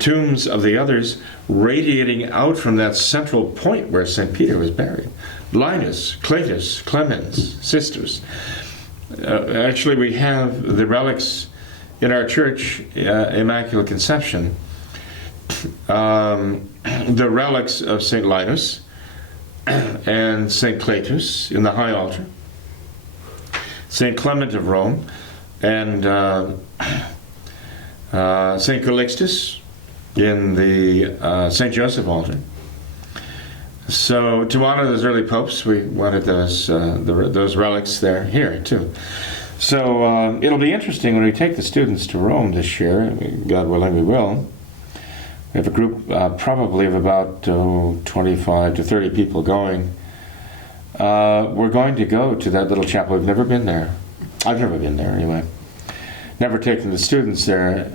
tombs of the others radiating out from that central point where St. Peter was buried. Linus, Cletus, Clemens, sisters. Actually, we have the relics in our church, Immaculate Conception, the relics of St. Linus and St. Cletus in the high altar, St. Clement of Rome, and St. Calixtus in the St. Joseph altar. So to honor those early popes, we wanted those relics there here too. So it'll be interesting when we take the students to Rome this year. God willing, we will. We have a group probably of about 25 to 30 people going. We're going to go to that little chapel. We've never been there. I've never been there anyway. Never taken the students there,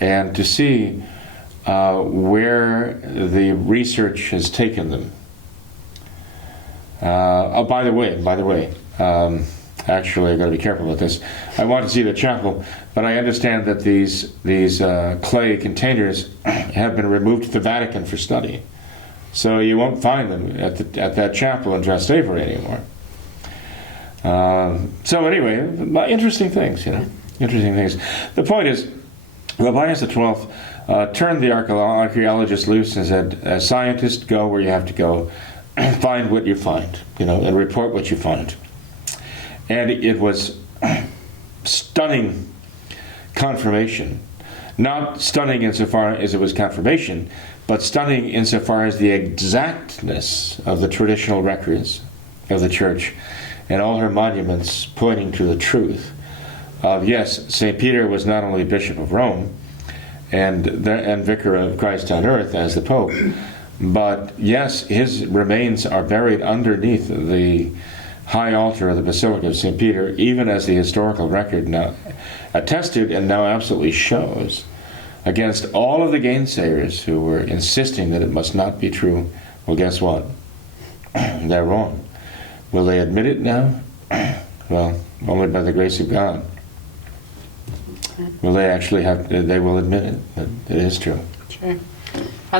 and to see where the research has taken them. Oh, by the way, actually, I've got to be careful with this. I want to see the chapel, but I understand that these clay containers have been removed to the Vatican for study, so you won't find them at that chapel in Trastevere anymore. So anyway, interesting things, interesting things. The point is, Pius XII turned the archaeologist loose and said, "Scientists, go where you have to go, find what you find, and report what you find." And it was stunning confirmation. Not stunning insofar as it was confirmation, but stunning insofar as the exactness of the traditional records of the Church and all her monuments pointing to the truth of, yes, St. Peter was not only Bishop of Rome and Vicar of Christ on earth as the Pope, but yes, his remains are buried underneath the high altar of the Basilica of St. Peter, even as the historical record now attested and now absolutely shows, against all of the gainsayers who were insisting that it must not be true. Well, guess what? They're wrong. Will they admit it now? Well, only by the grace of God. Will they actually they will admit it, that it is true. Sure.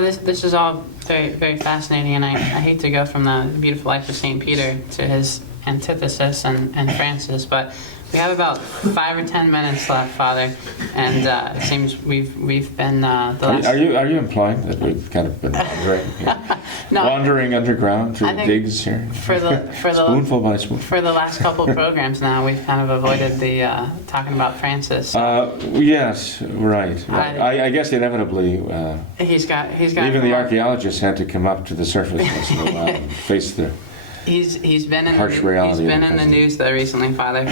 This is all very, very fascinating, and I hate to go from the beautiful life of St. Peter to his antithesis and Francis, but we have about 5 or 10 minutes left, Father, and it seems we've been the last... Are you implying that we've kind of been wandering underground through digs here? For the spoonful by spoonful. For the last couple of programs now, we've kind of avoided the talking about Francis. Yes, right. I guess inevitably he's got even the archaeologists had to come up to the surface once in a while and face the He's been in harsh reality. He's been in the news though recently, Father,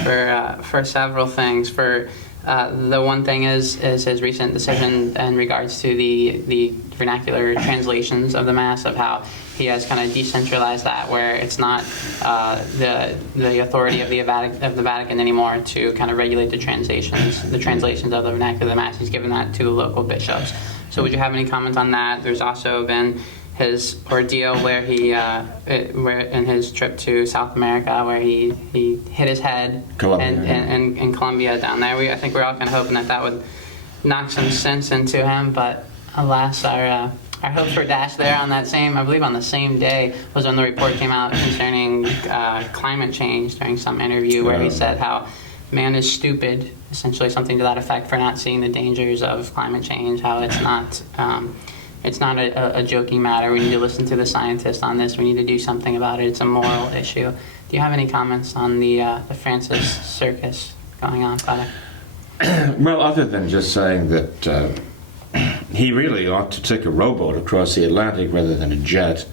for several things. For the one thing is his recent decision in regards to the vernacular translations of the Mass, of how he has kind of decentralized that, where it's not the authority of the Vatican anymore to kind of regulate the translations of the vernacular of the Mass. He's given that to the local bishops. So would you have any comments on that? There's also been his ordeal where where in his trip to South America, where he hit his head in Colombia down there. I think we're all kind of hoping that would knock some sense into him, but alas, our hopes were dashed there on that I believe on the same day was when the report came out concerning climate change during some interview where he said how man is stupid, essentially something to that effect, for not seeing the dangers of climate change, how it's not a joking matter. We need to listen to the scientists on this. We need to do something about it. It's a moral issue. Do you have any comments on the Francis circus going on, Father? Well, other than just saying that he really ought to take a rowboat across the Atlantic rather than a jet,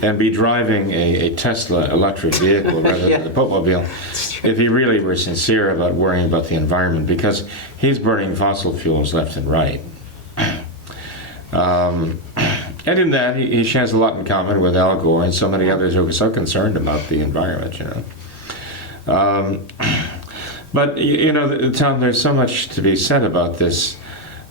and be driving a Tesla electric vehicle rather than the Popemobile, if he really were sincere about worrying about the environment, because he's burning fossil fuels left and right. And in that, he shares a lot in common with Al Gore and so many others who are so concerned about the environment, But, Tom, there's so much to be said about this.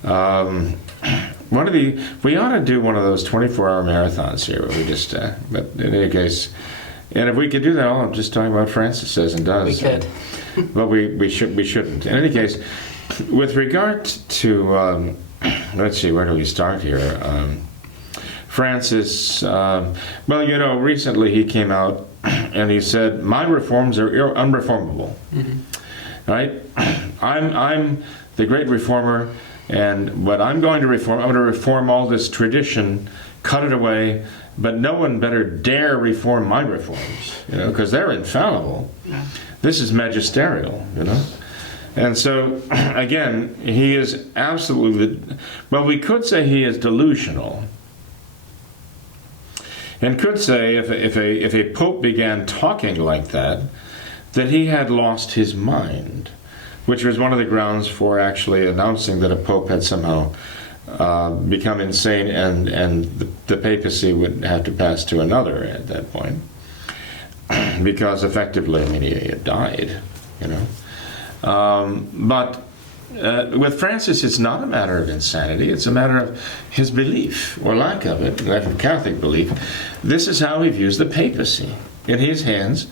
We ought to do one of those 24-hour marathons here where we just, but in any case, and if we could do that, all I'm just talking about Francis says and does. We could. But we shouldn't. In any case, with regard to, let's see, where do we start here? Francis, recently he came out and he said, my reforms are unreformable. Right? I'm the great reformer, and what I'm going to reform, I'm going to reform all this tradition, cut it away, but no one better dare reform my reforms, because they're infallible. Yeah. This is magisterial, And so, again, he is absolutely, well, we could say he is delusional. And could say, if a pope began talking like that he had lost his mind, which was one of the grounds for actually announcing that a pope had somehow become insane, and the papacy would have to pass to another at that point, because effectively, he had died, But with Francis, it's not a matter of insanity. It's a matter of his belief, or lack of it, lack of Catholic belief. This is how he views the papacy. In his hands,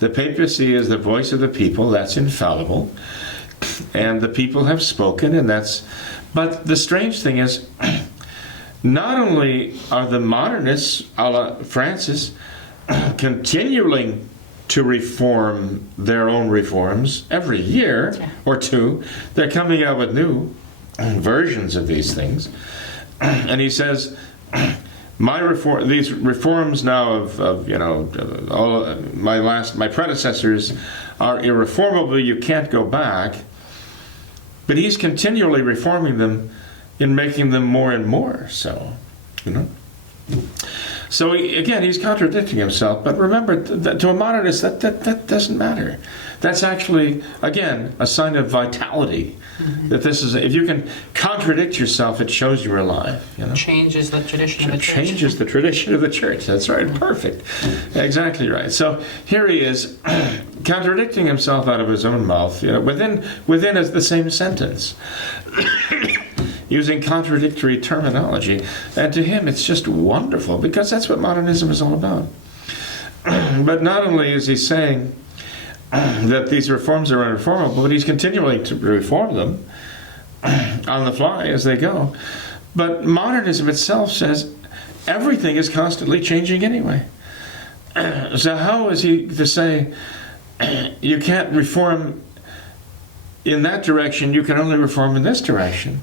the papacy is the voice of the people. That's infallible. And the people have spoken, and that's... But the strange thing is, not only are the modernists, a la Francis, continuing to reform their own reforms every year or two, they're coming out with new versions of these things. And he says, these reforms now of all my predecessors are irreformable. You can't go back. But he's continually reforming them and making them more and more so, So he's contradicting himself. But remember, that to a modernist, that doesn't matter. That's actually, again, a sign of vitality. That this is, if you can contradict yourself, it shows you're alive. Changes the tradition of the church. Changes the tradition of the church. That's right. Perfect. Exactly right. So here he is, contradicting himself out of his own mouth. Within the same sentence. Using contradictory terminology. And to him, it's just wonderful, because that's what modernism is all about. But not only is he saying that these reforms are unreformable, but he's continuing to reform them on the fly as they go. But modernism itself says everything is constantly changing anyway. So how is he to say you can't reform in that direction, you can only reform in this direction?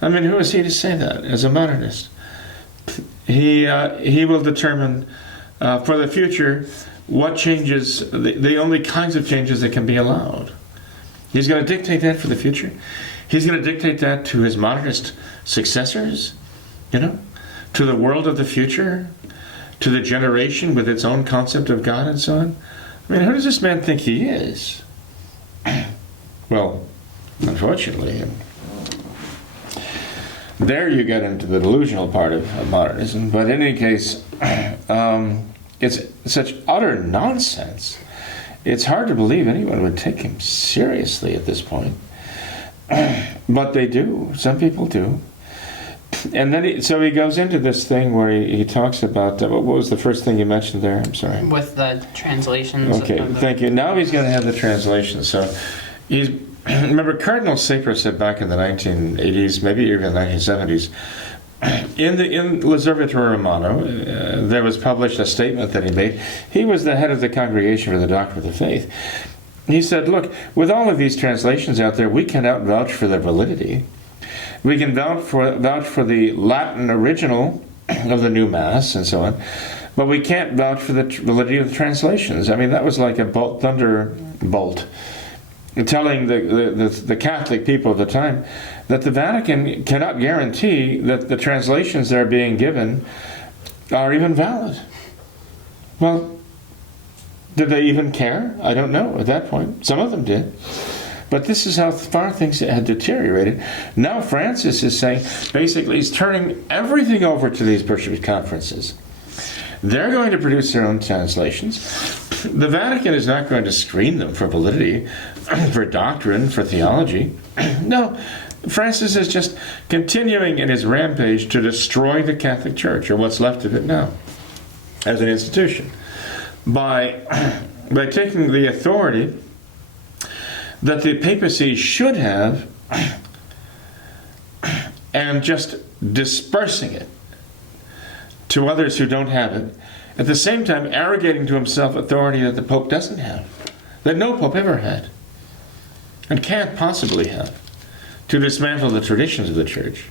Who is he to say that as a modernist? He will determine for the future what changes, the only kinds of changes that can be allowed. He's going to dictate that for the future. He's going to dictate that to his modernist successors, to the world of the future, to the generation with its own concept of God and so on. Who does this man think he is? Well, unfortunately, there you get into the delusional part of modernism. But in any case, it's such utter nonsense. It's hard to believe anyone would take him seriously at this point. But they do. Some people do. And then he goes into this thing where he talks about, what was the first thing you mentioned there? I'm sorry. With the translations. Okay, thank you. Now he's going to have the translations. So remember, Cardinal Sapir said back in the 1980s, maybe even the 1970s, in L'Osservatore Romano, there was published a statement that he made. He was the head of the Congregation for the Doctrine of the Faith. He said, look, with all of these translations out there, we cannot vouch for their validity. We can vouch for the Latin original of the new Mass and so on, but we can't vouch for the validity of the translations. That was like a thunderbolt, telling the Catholic people of the time that the Vatican cannot guarantee that the translations that are being given are even valid. Well, did they even care? I don't know at that point. Some of them did. But this is how far things had deteriorated. Now Francis is saying, basically, he's turning everything over to these bishops' conferences. They're going to produce their own translations. The Vatican is not going to screen them for validity, for doctrine, for theology. No, Francis is just continuing in his rampage to destroy the Catholic Church, or what's left of it now, as an institution, by taking the authority that the papacy should have and just dispersing it to others who don't have it, at the same time arrogating to himself authority that the Pope doesn't have, that no Pope ever had, and can't possibly have, to dismantle the traditions of the Church.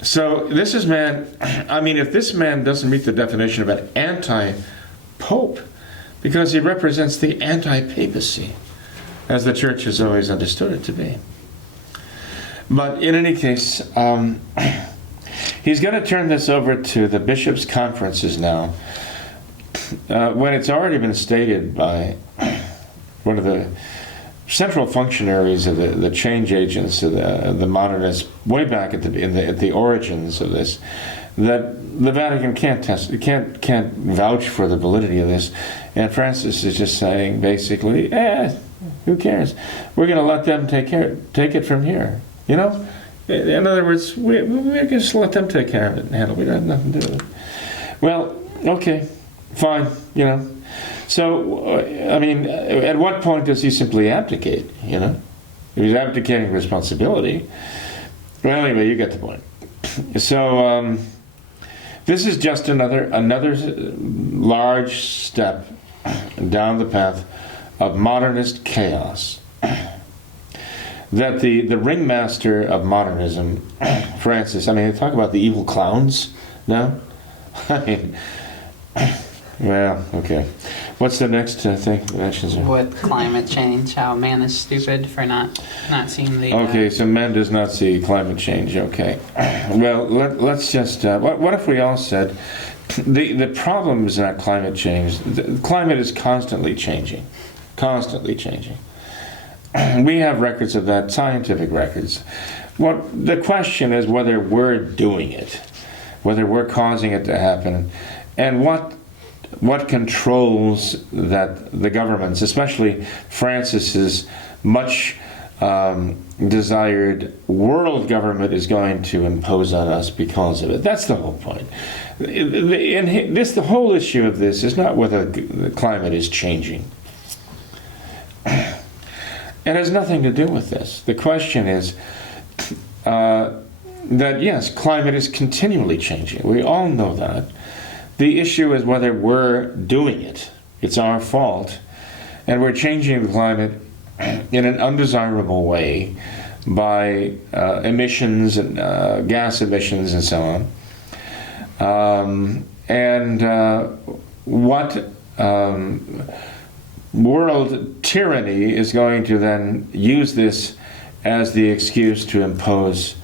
So this is man, I mean, if this man doesn't meet the definition of an anti-Pope, because he represents the anti-papacy, as the Church has always understood it to be. But in any case, he's going to turn this over to the bishops' conferences now, when it's already been stated by one of the central functionaries of the change agents of the modernists, way back at the origins of this, that the Vatican can't vouch for the validity of this, and Francis is just saying basically, who cares? We're going to let them take it from here. You know, in other words, we just let them take care of it and handle it. We don't have nothing to do with it. Well, okay, fine. You know. So, I mean, at what point does he simply abdicate, you know? If he's abdicating responsibility. Well, anyway, you get the point. So, this is just another large step down the path of modernist chaos. That the ringmaster of modernism, Francis, I mean, they talk about the evil clowns now. I mean, well, okay. What's the next thing that mentions here? With climate change, how man is stupid for not seeing the... Okay, so man does not see climate change, okay. Well, let's just... what if we all said, the problem is not climate change. The climate is constantly changing. Constantly changing. We have records of that, scientific records. The question is whether we're doing it, whether we're causing it to happen, and what controls that the governments, especially Francis's much desired world government, is going to impose on us because of it. That's the whole point. The whole issue of this is not whether the climate is changing. It has nothing to do with this. The question is that, yes, climate is continually changing. We all know that. The issue is whether we're doing it. It's our fault. And we're changing the climate in an undesirable way by emissions and gas emissions and so on. What world tyranny is going to then use this as the excuse to impose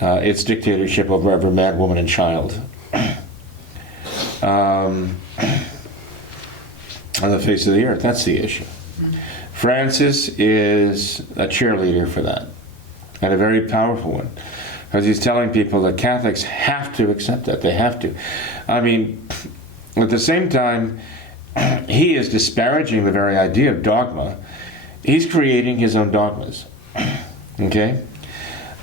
its dictatorship over every man, woman, and child on the face of the earth. That's the issue. Francis is a cheerleader for that, and a very powerful one, because he's telling people that Catholics have to accept that. They have to. I mean, at the same time, he is disparaging the very idea of dogma. He's creating his own dogmas. Okay?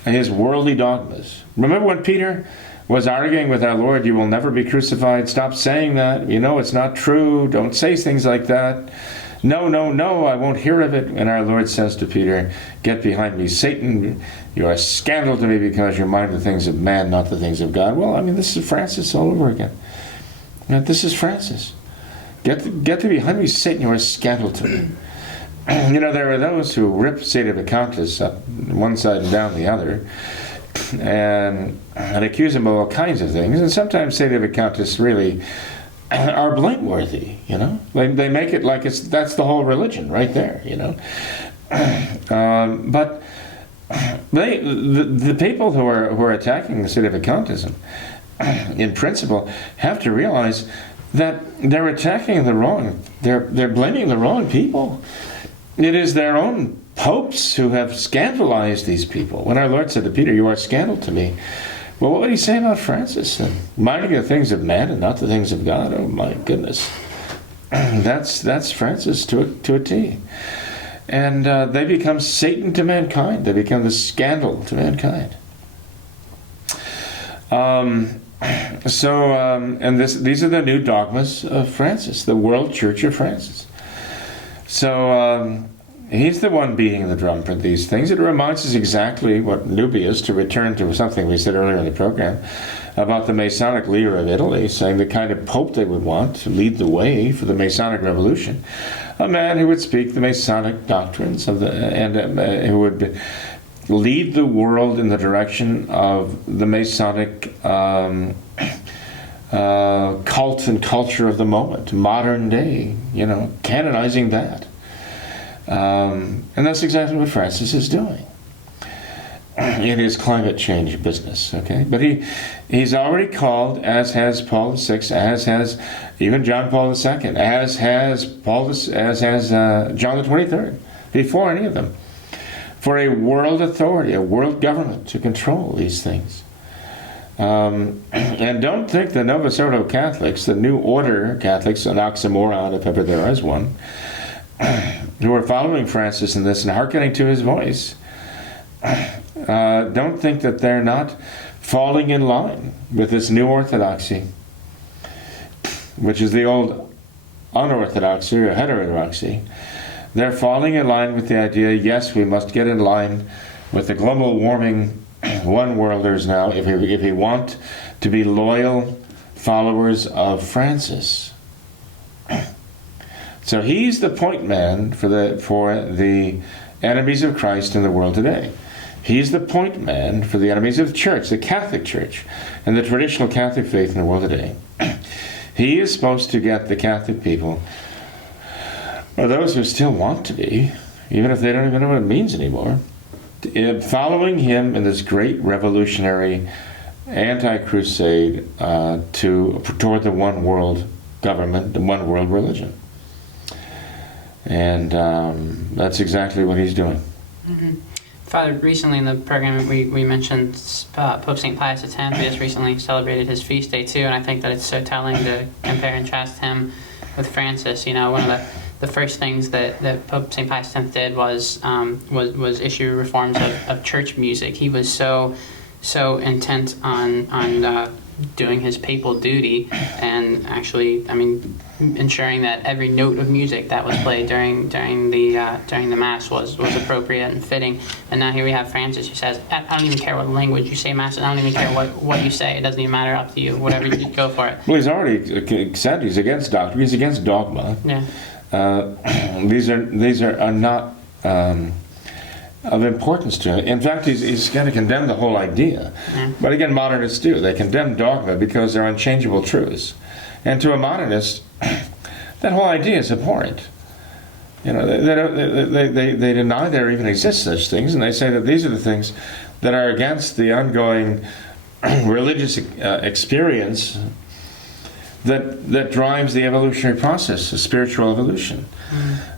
His worldly dogmas. Remember when Peter was arguing with our Lord, "You will never be crucified. Stop saying that. You know it's not true. Don't say things like that. No, no, no, I won't hear of it." And our Lord says to Peter, "Get behind me, Satan. You are a scandal to me because you mind the things of man, not the things of God." Well, I mean, this is Francis all over again. This is Francis. Get to behind me, Satan. You are a scandal to me. You know, there are those who rip St. Countess up one side and down the other, and accuse him of all kinds of things. And sometimes St. Countess really are blameworthy. You know, they make it like that's the whole religion right there. You know, but the people who are attacking the St. Countess, in principle, have to realize that they're attacking they're blaming the wrong people. It is their own popes who have scandalized these people. When our Lord said to Peter, "You are a scandal to me," well, what would he say about Francis then? Minding the things of man and not the things of God? Oh my goodness. That's Francis to a T. And they become Satan to mankind. They become the scandal to mankind. These are the new dogmas of Francis, the World Church of Francis. So He's the one beating the drum for these things. It reminds us exactly what Nubius, to return to something we said earlier in the program, about the Masonic leader of Italy, saying the kind of pope they would want to lead the way for the Masonic revolution. A man who would speak the Masonic doctrines of who would lead the world in the direction of the Masonic cult and culture of the moment, modern day, canonizing that. And that's exactly what Francis is doing in his climate change business, okay? But he's already called, as has Paul VI, as has even John Paul II, as has John the 23rd, before any of them, for a world authority, a world government to control these things. And don't think the Novus Ordo Catholics, the New Order Catholics, an oxymoron if ever there is one, who are following Francis in this and hearkening to his voice, don't think that they're not falling in line with this new orthodoxy, which is the old unorthodoxy or heterodoxy. They're falling in line with the idea, yes, we must get in line with the global warming one-worlders now if we want to be loyal followers of Francis. So he's the point man for the enemies of Christ in the world today. He's the point man for the enemies of the Church, the Catholic Church, and the traditional Catholic faith in the world today. He is supposed to get the Catholic people, or those who still want to be, even if they don't even know what it means anymore, following him in this great revolutionary anti-crusade toward the one world government, the one world religion. And that's exactly what he's doing. Mm-hmm. Father, recently in the program we mentioned Pope St. Pius X. We just recently celebrated his feast day too, and I think that it's so telling to compare and contrast him with Francis. One of the first things that Pope St. Pius X did was issue reforms of church music. He was so intent on doing his papal duty and actually, ensuring that every note of music that was played during the Mass was appropriate and fitting. And now here we have Francis who says, I don't even care what language you say Mass, I don't even care what you say, it doesn't even matter, up to you, whatever you go for it. Well, he's already said he's against doctrine, he's against dogma. Yeah. These are not of importance to him. In fact, he's going to condemn the whole idea. Yeah. But again, modernists do. They condemn dogma because they're unchangeable truths. And to a modernist, that whole idea is abhorrent. They deny there even exist such things, and they say that these are the things that are against the ongoing religious experience that drives the evolutionary process, the spiritual evolution.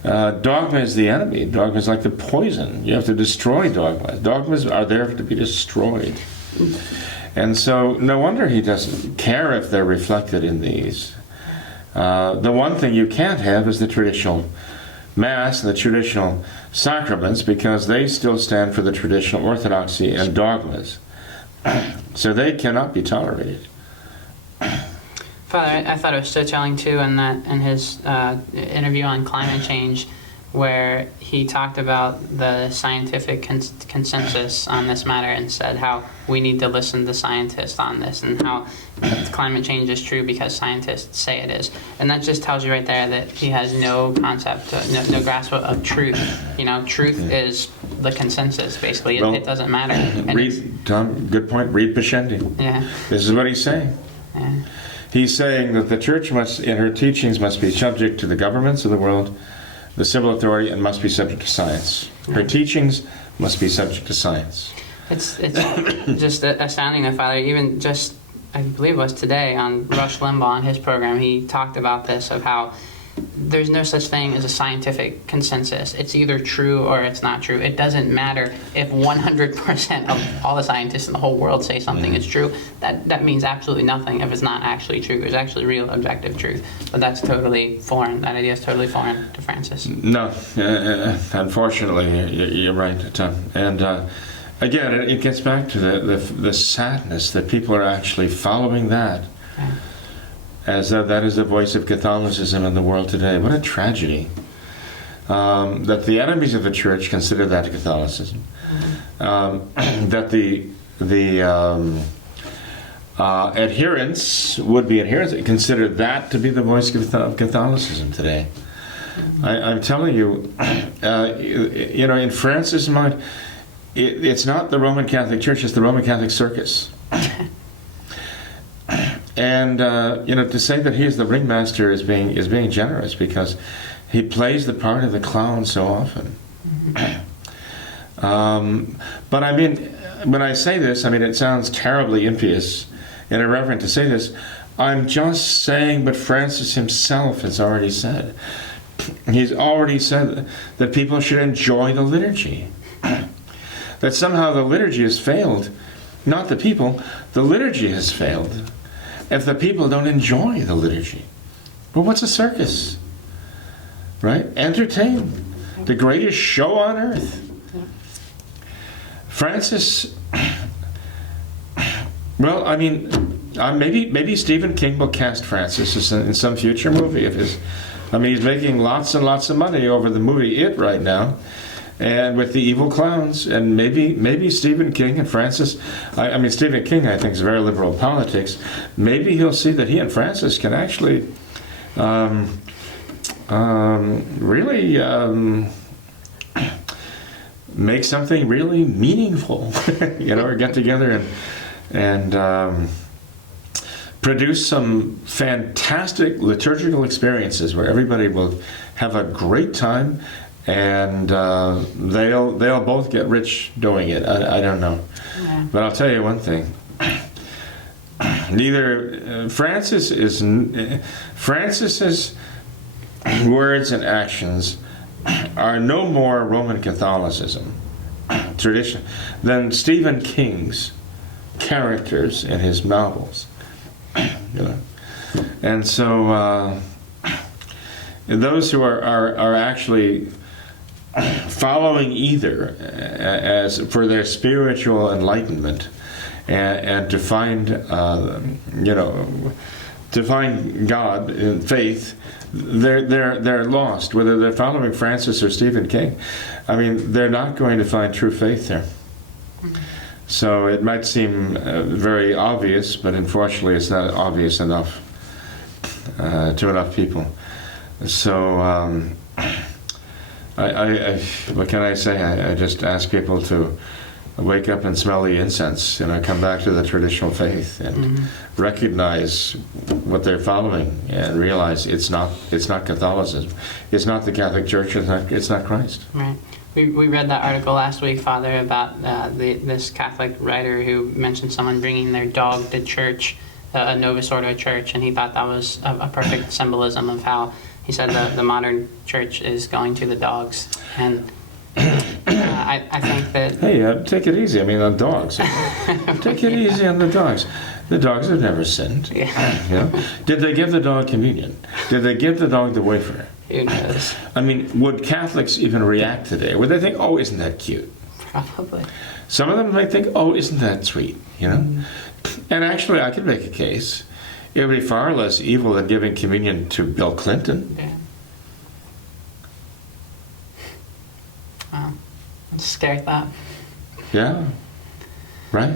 Dogma is the enemy. Dogma is like the poison. You have to destroy dogmas. Dogmas are there to be destroyed. And so no wonder he doesn't care if they're reflected in these. The one thing you can't have is the traditional Mass and the traditional sacraments, because they still stand for the traditional orthodoxy and dogmas. So they cannot be tolerated. Father, I thought it was so telling too in his interview on climate change, where he talked about the scientific consensus on this matter and said how we need to listen to scientists on this, and how climate change is true because scientists say it is. And that just tells you right there that he has no concept, no grasp of truth. Truth is the consensus, basically. It doesn't matter. And Tom, good point. Read Pascendi. Yeah. This is what he's saying. Yeah. He's saying that the Church in her teachings must be subject to the governments of the world, the civil authority, and must be subject to science. Her teachings must be subject to science. It's just astounding that Father, even just, I believe it was today on Rush Limbaugh on his program, he talked about this, of how there's no such thing as a scientific consensus. It's either true or it's not true. It doesn't matter if 100% of all the scientists in the whole world say something is true. That means absolutely nothing if it's not actually true. There's actually real objective truth. But that's totally foreign. That idea is totally foreign to Francis. No, unfortunately, you're right, Tom. And again, it gets back to the sadness that people are actually following that. Yeah. As though that is the voice of Catholicism in the world today. What a tragedy. that the enemies of the church consider that Catholicism. That the adherents, would-be adherents, consider that to be the voice of Catholicism today. I'm telling you, in Francis' mind, it's not the Roman Catholic Church; it's the Roman Catholic circus. And to say that he's the ringmaster is being generous, because he plays the part of the clown so often. But I mean, when I say this, I mean, it sounds terribly impious and irreverent to say this. I'm just saying what Francis himself has already said. He's already said that people should enjoy the liturgy. That somehow the liturgy has failed. Not the people, the liturgy has failed. If the people don't enjoy the liturgy. Well, what's a circus? Right? Entertain. The greatest show on earth. Francis, well, I mean, maybe Stephen King will cast Francis in some future movie of his. I mean, he's making lots and lots of money over the movie It right now, and with the evil clowns. And maybe Stephen King and Francis. I mean, Stephen King, I think, is very liberal politics. Maybe he'll see that he and Francis can actually really make something really meaningful, or get together and produce some fantastic liturgical experiences where everybody will have a great time, and they'll both get rich doing it. I don't know, but I'll tell you one thing. Neither Francis's words and actions are no more Roman Catholicism tradition than Stephen King's characters in his novels. And so those who are actually following either as for their spiritual enlightenment and to find God in faith, they're lost. Whether they're following Francis or Stephen King, I mean, they're not going to find true faith there. So it might seem very obvious, but unfortunately it's not obvious enough to enough people. So what can I say? I just ask people to wake up and smell the incense, come back to the traditional faith and recognize what they're following and realize it's not Catholicism. It's not the Catholic Church. It's not Christ. Right. We read that article last week, Father, about this Catholic writer who mentioned someone bringing their dog to church, a Novus Ordo church, and he thought that was a perfect symbolism of how he said the modern church is going to the dogs. And I think that... Hey, take it easy. I mean, on dogs. Take it easy on the dogs. The dogs have never sinned. Yeah. Did they give the dog communion? Did they give the dog the wafer? Who knows? I mean, would Catholics even react today? Would they think, oh, isn't that cute? Probably. Some of them might think, oh, isn't that sweet? And actually, I could make a case. It would be far less evil than giving communion to Bill Clinton. Yeah. Wow. That's a scary thought. Yeah. Right.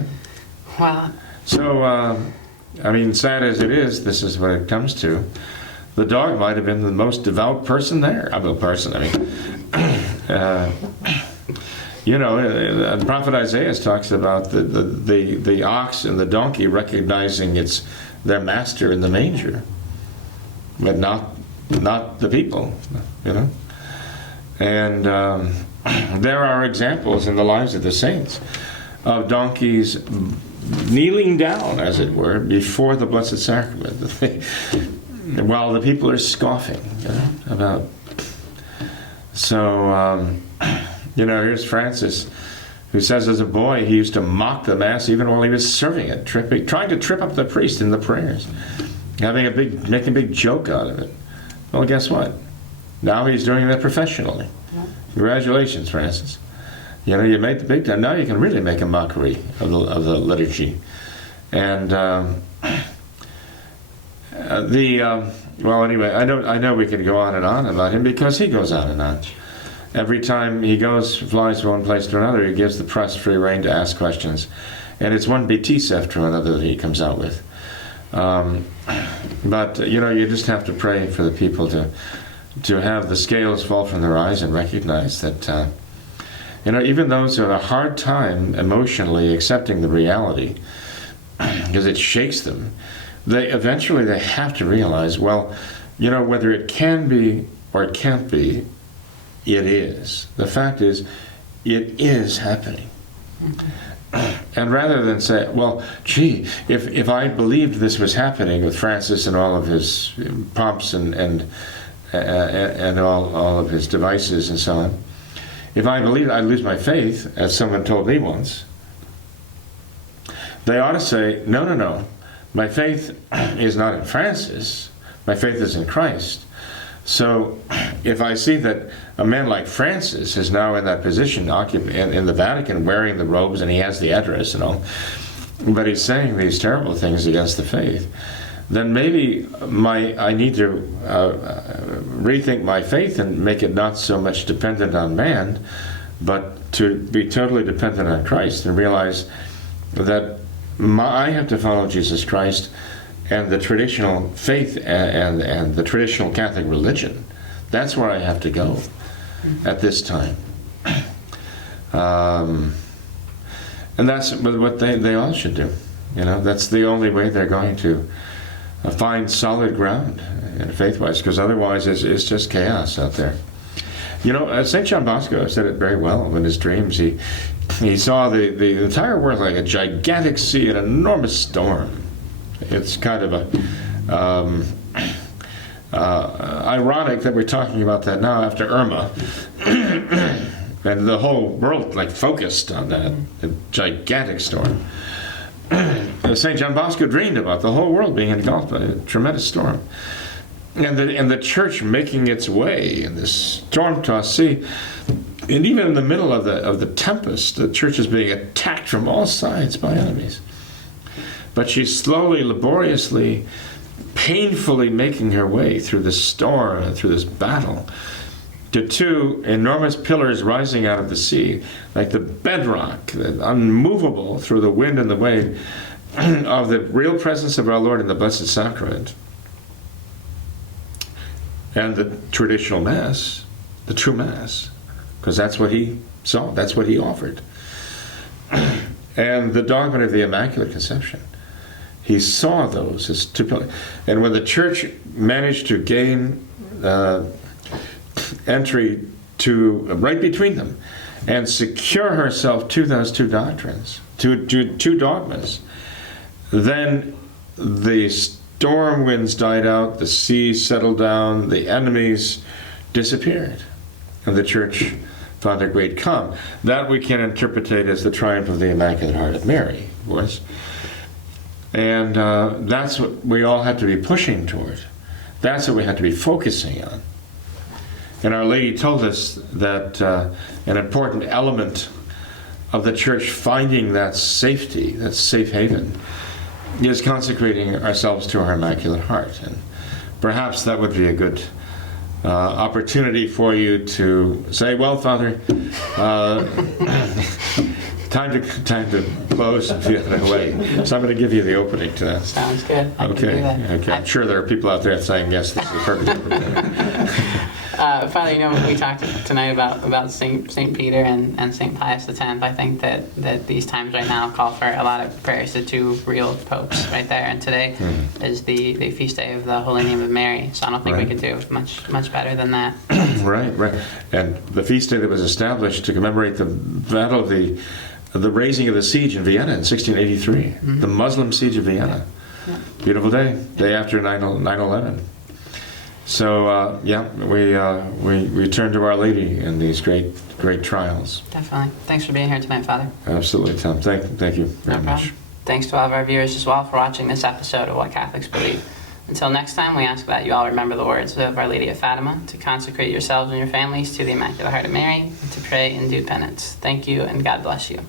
Well. So, I mean, sad as it is, this is what it comes to. The dog might have been the most devout person there. The prophet Isaiah talks about the ox and the donkey recognizing it's their master in the manger, but not the people, And there are examples in the lives of the saints of donkeys kneeling down, as it were, before the Blessed Sacrament, while the people are scoffing about. So, here's Francis, who says as a boy he used to mock the Mass even while he was serving it, trying to trip up the priest in the prayers, making a big joke out of it. Well, guess what? Now he's doing that professionally. Congratulations, Francis. You made the big time. Now you can really make a mockery of the liturgy. And well, anyway, I know we could go on and on about him because he goes on and on. Every time he flies from one place to another, he gives the press free rein to ask questions. And it's one bêtise after another that he comes out with. But, you just have to pray for the people to have the scales fall from their eyes and recognize that, even those who have a hard time emotionally accepting the reality, because it shakes them, they eventually have to realize, well, whether it can be or it can't be, it is. The fact is, it is happening. And rather than say, well, gee, if I believed this was happening with Francis and all of his pomps and all of his devices and so on, if I believed I'd lose my faith, as someone told me once, they ought to say, no, my faith is not in Francis, my faith is in Christ. So if I see that a man like Francis is now in that position in the Vatican wearing the robes and he has the address and all, but he's saying these terrible things against the faith, then maybe I need to rethink my faith and make it not so much dependent on man, but to be totally dependent on Christ and realize that I have to follow Jesus Christ and the traditional faith and the traditional Catholic religion. That's where I have to go at this time. And that's what they all should do. That's the only way they're going to find solid ground faith-wise, because otherwise it's just chaos out there. St. John Bosco said it very well in his dreams. He saw the entire world like a gigantic sea, an enormous storm. It's kind of ironic that we're talking about that now after Irma, and the whole world focused on that gigantic storm. St. John Bosco dreamed about the whole world being engulfed by a tremendous storm, and the church making its way in this storm-tossed sea. And even in the middle of the tempest, the church is being attacked from all sides by enemies. But she's slowly, laboriously, painfully making her way through the storm and through this battle to two enormous pillars rising out of the sea, like the bedrock, unmovable through the wind and the wave, of the real presence of our Lord in the Blessed Sacrament and the traditional Mass, the true Mass, because that's what he saw, that's what he offered. And the dogma of the Immaculate Conception. He saw those as two pillars. And when the Church managed to gain entry to right between them and secure herself to those two doctrines, to two dogmas, then the storm winds died out, the sea settled down, the enemies disappeared, and the Church found a great calm. That we can interpret as the triumph of the Immaculate Heart of Mary, of course. And that's what we all have to be pushing toward. That's what we have to be focusing on. And Our Lady told us that an important element of the Church finding that safety, that safe haven, is consecrating ourselves to our Immaculate Heart. And perhaps that would be a good opportunity for you to say, well, Father, time to close and feel it away. So I'm going to give you the opening to that. Sounds good. I can do that. Okay. I'm sure there are people out there saying, yes, this is a perfect opportunity. Father, we talked tonight about St. Peter and St. Pius X. I think that these times right now call for a lot of prayers to two real popes right there. And today is the feast day of the Holy Name of Mary. So I don't think we could do much better than that. Right. And the feast day that was established to commemorate the battle of the raising of the siege in Vienna in 1683, the Muslim siege of Vienna. Yeah. Beautiful day after 9/11. So we turn to Our Lady in these great trials. Definitely. Thanks for being here tonight, Father. Absolutely, Tom. Thank you very much. Thanks to all of our viewers as well for watching this episode of What Catholics Believe. Until next time, we ask that you all remember the words of Our Lady of Fatima, to consecrate yourselves and your families to the Immaculate Heart of Mary, and to pray and do penance. Thank you, and God bless you.